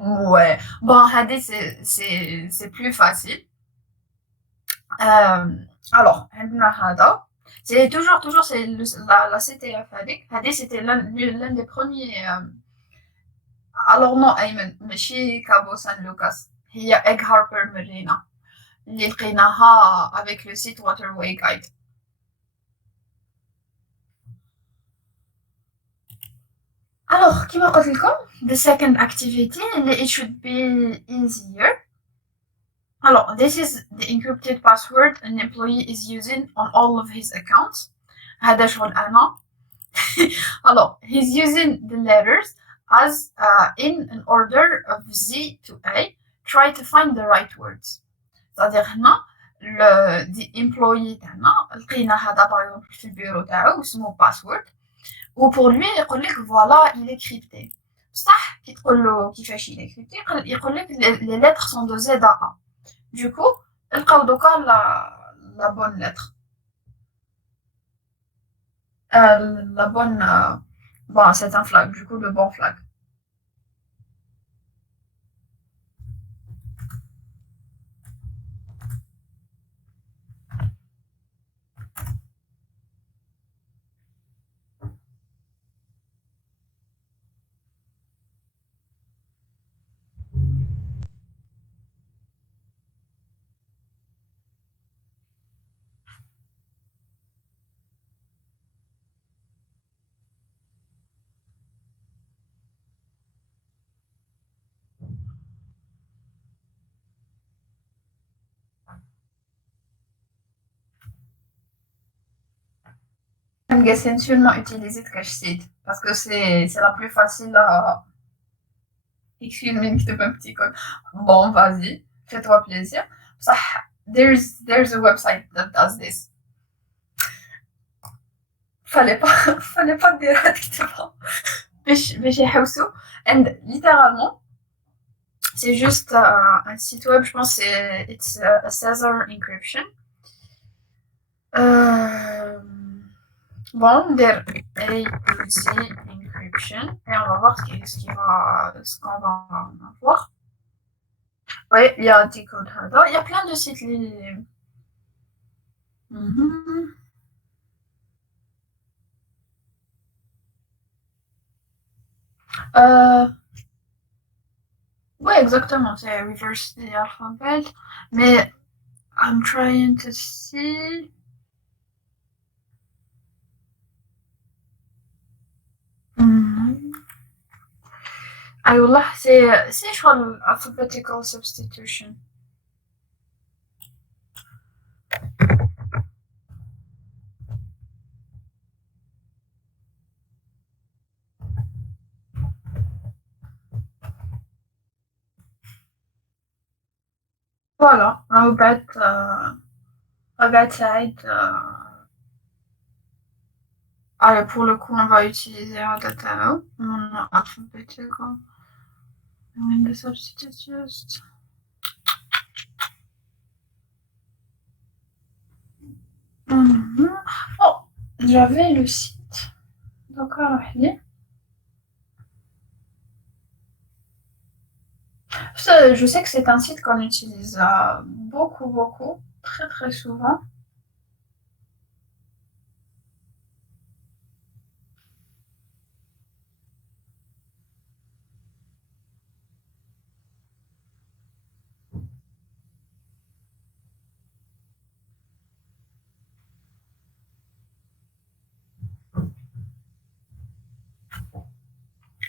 ouais. Bon, هذه c'est plus facile. Alors, عندنا هذا. C'est toujours c'est la CTF هذه c'était l'un des premiers alors non أيمن ماشي كابو سان لوكاس هي egg harper مرينا اللي لقيناها avec le site Waterway Guide alors كيما قلت لكم the second activity it should be easier alors this is the encrypted password an employee is using on all of his accounts هذا شغل أنا alors he's using the letters as in an order of Z to A try to find the right words c'est-à-dire هنا the employee تاعنا لقينا هذا باغ اكزومبل في البيرو تاعو اسمه password و pour lui يقول لك voilà il est crypté بصح كي تقول له كيفاش il est crypté يقول لك les lettres sont de Z à A du coup نلقاو دوكا la bonne lettre la bonne Bon, c'est un flag, du coup, le bon flag. C'est seulement utiliser Trashseed parce que c'est la plus facile à. Excuse-moi, je te fais un petit code. Bon, vas-y, fais-toi plaisir. Ça, there's a website that does this. Fallait pas dire directement. باش يحوسوا. And littéralement, c'est juste un site web, je pense it's a Caesar encryption. Bon, ندير AUC encryption et on va voir ce qu'on va voir. Oui, il y a Decode Hada. Il y a plein de sites. Mhm. Ouais, exactement, c'est reverse the alphabet. Mais I'm trying to see. Mhm. Ah والله c'est شغل alphabetical substitution. Voilà, Robert Side. Allez, pour le coup, on va utiliser Adatao. On a alphabetical. And the substitute just. Oh, j'avais le site. Donc, alors, je sais que c'est un site qu'on utilise beaucoup, très très souvent.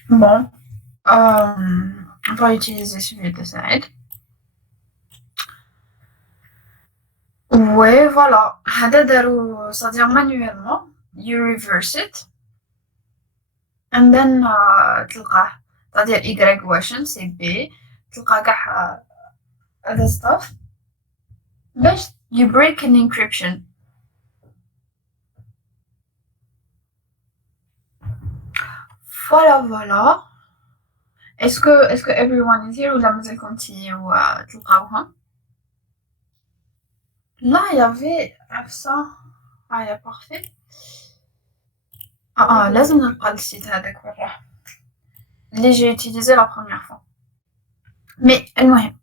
Bon, on va utiliser celui de Saïd. Ouais, voilà. C'est-à-dire manuellement, you reverse it, and then تلقاه. C'est-à-dire Y واشن c'est B, تلقى كاع هذا stuff. باش you break an encryption. Voilà. Est-ce que everyone is here ou la مازال كنتي تلقاوها؟ Là, il y avait ça. Ah, il y a parfait. لازم نلقى السيت هذاك برا اللي j'ai utilisé la première fois. Mais المهم.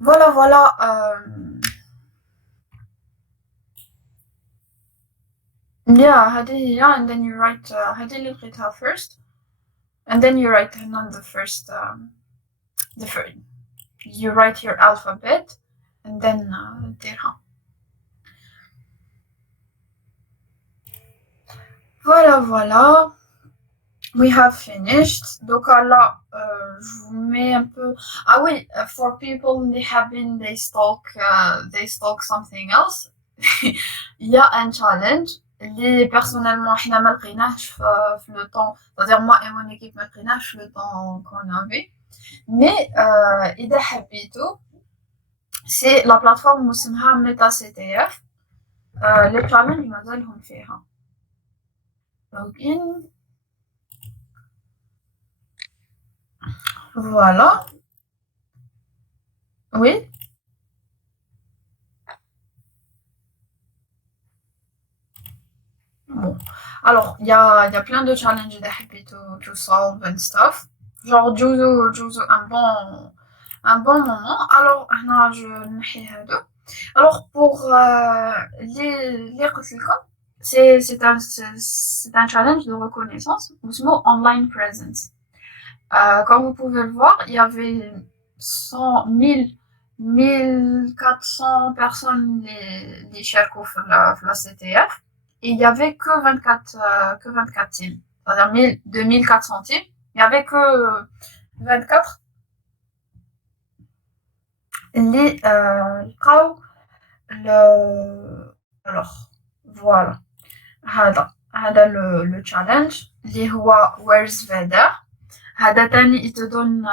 Voilà. Yeah, هذه هي and then you write هذه اللي لقيتها first and then you write on the first you write your alphabet and then ديرها. Voilà. We have finished. Donc là, je vous mets un peu. Ah oui, for people they stalk something else. Il y a un challenge. اللي personnellement احنا ما لقيناهش في le temps. C'est-à-dire moi et mon équipe ما لقيناهش le temps qu'on avait. Mais إذا حبيتوا c'est la plateforme اسمها MetaCTF. les challenges مازالهم فيها. Login. Voilà. Oui. Bon. Bon, alors il y a plein de challenges اللي حبيت to solve and stuff. Genre جوزو un bon moment. Alors هنا je نحي هادو. Alors pour les قلت لكم c'est un challenge de reconnaissance اسمه online presence. Comme vous pouvez le voir, il y avait 100 1000 1400 personnes les شاركوا في la CTF et il y avait que 24 teams. C'est-à-dire 2400 teams, il y avait que 24 les لقاو alors voilà هذا le challenge اللي هو where's Vader. هذا تاني il te donne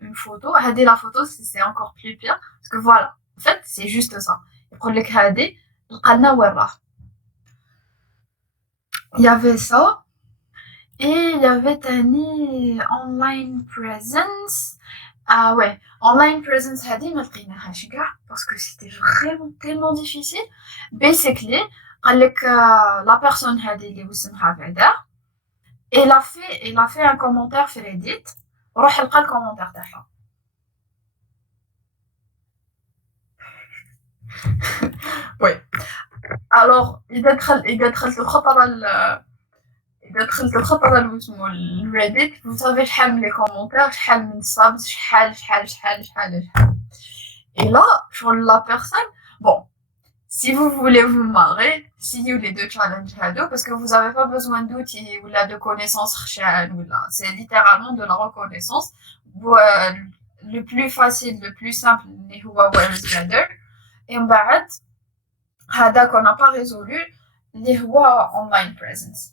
une photo. هذه la photo c'est encore plus pire parce que voilà en fait c'est juste ça. يقول لك هذه لقالنا وين راه. Il y avait ça et il y avait تاني online presence. Ah ouais, online presence هذه ما لقيناهاش كاع parce que c'était vraiment tellement difficile. Basically قال لك la personne هذه اللي واسمها فيدا elle a fait un commentaire في Reddit. روح لقى الكومنتير تاعها. وي alors اذا دخلت الخطره اللي اسمه الريديت vous savez شحال من لي كومونتير شحال من سابز شحال et là sur la personne bon si vous voulez vous marrer essayez les deux challenges هادو parce que vous avez pas besoin d'outils ou de connaissances c'est littéralement de la reconnaissance. Le plus facile le plus simple اللي هو where's Vader et من بعد هذا qu'on n'a pas résolu اللي هو online presence.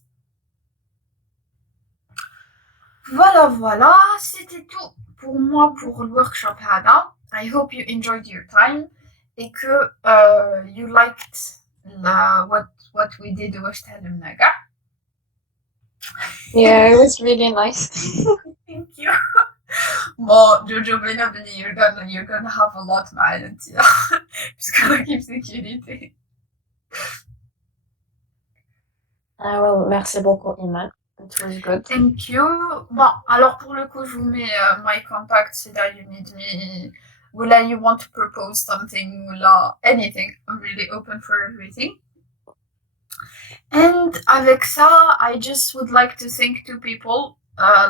Voilà, c'était tout pour moi pour le workshop هذا. I hope you enjoyed your time et que you liked what we did واش تعلمنا كاع. Yeah, it was really nice. Thank you. Bon, Jojo Benabini, you're gonna have a lot مع انتيا puisque l'équipe sécurité. Well, merci beaucoup, Iman. It was good. Thank you. Bon, alors pour le coup, je vous mets my contact si that you need me. Will you want to propose something? Anything. I'm really open for everything. And avec ça, I just would like to thank two people.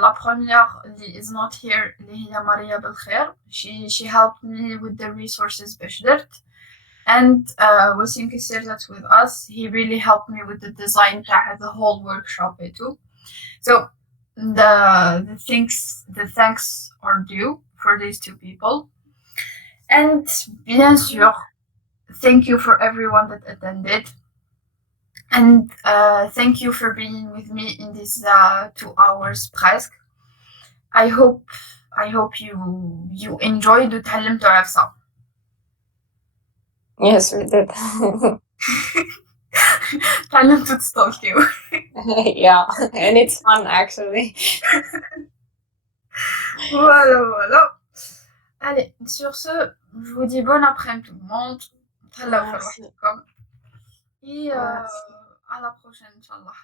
La première is not here, اللي هي Maria Belkhair. She helped me with the resources باش درت. And Wasim Kisser that's with us. He really helped me with the design تاع the whole workshop too. So the thanks are due for these two people. And bien sûr, thank you for everyone that attended. And thank you for being with me in these 2 hours presque. I hope you enjoyed وتعلمتوا على ça. Yes, we did. تعلمتوا تستولكيو. Yeah, and it's fun actually. Voilà. Allez, sur ce, je vous dis bon après-midi tout le monde. Merci. Et à la prochaine, Inch'Allah.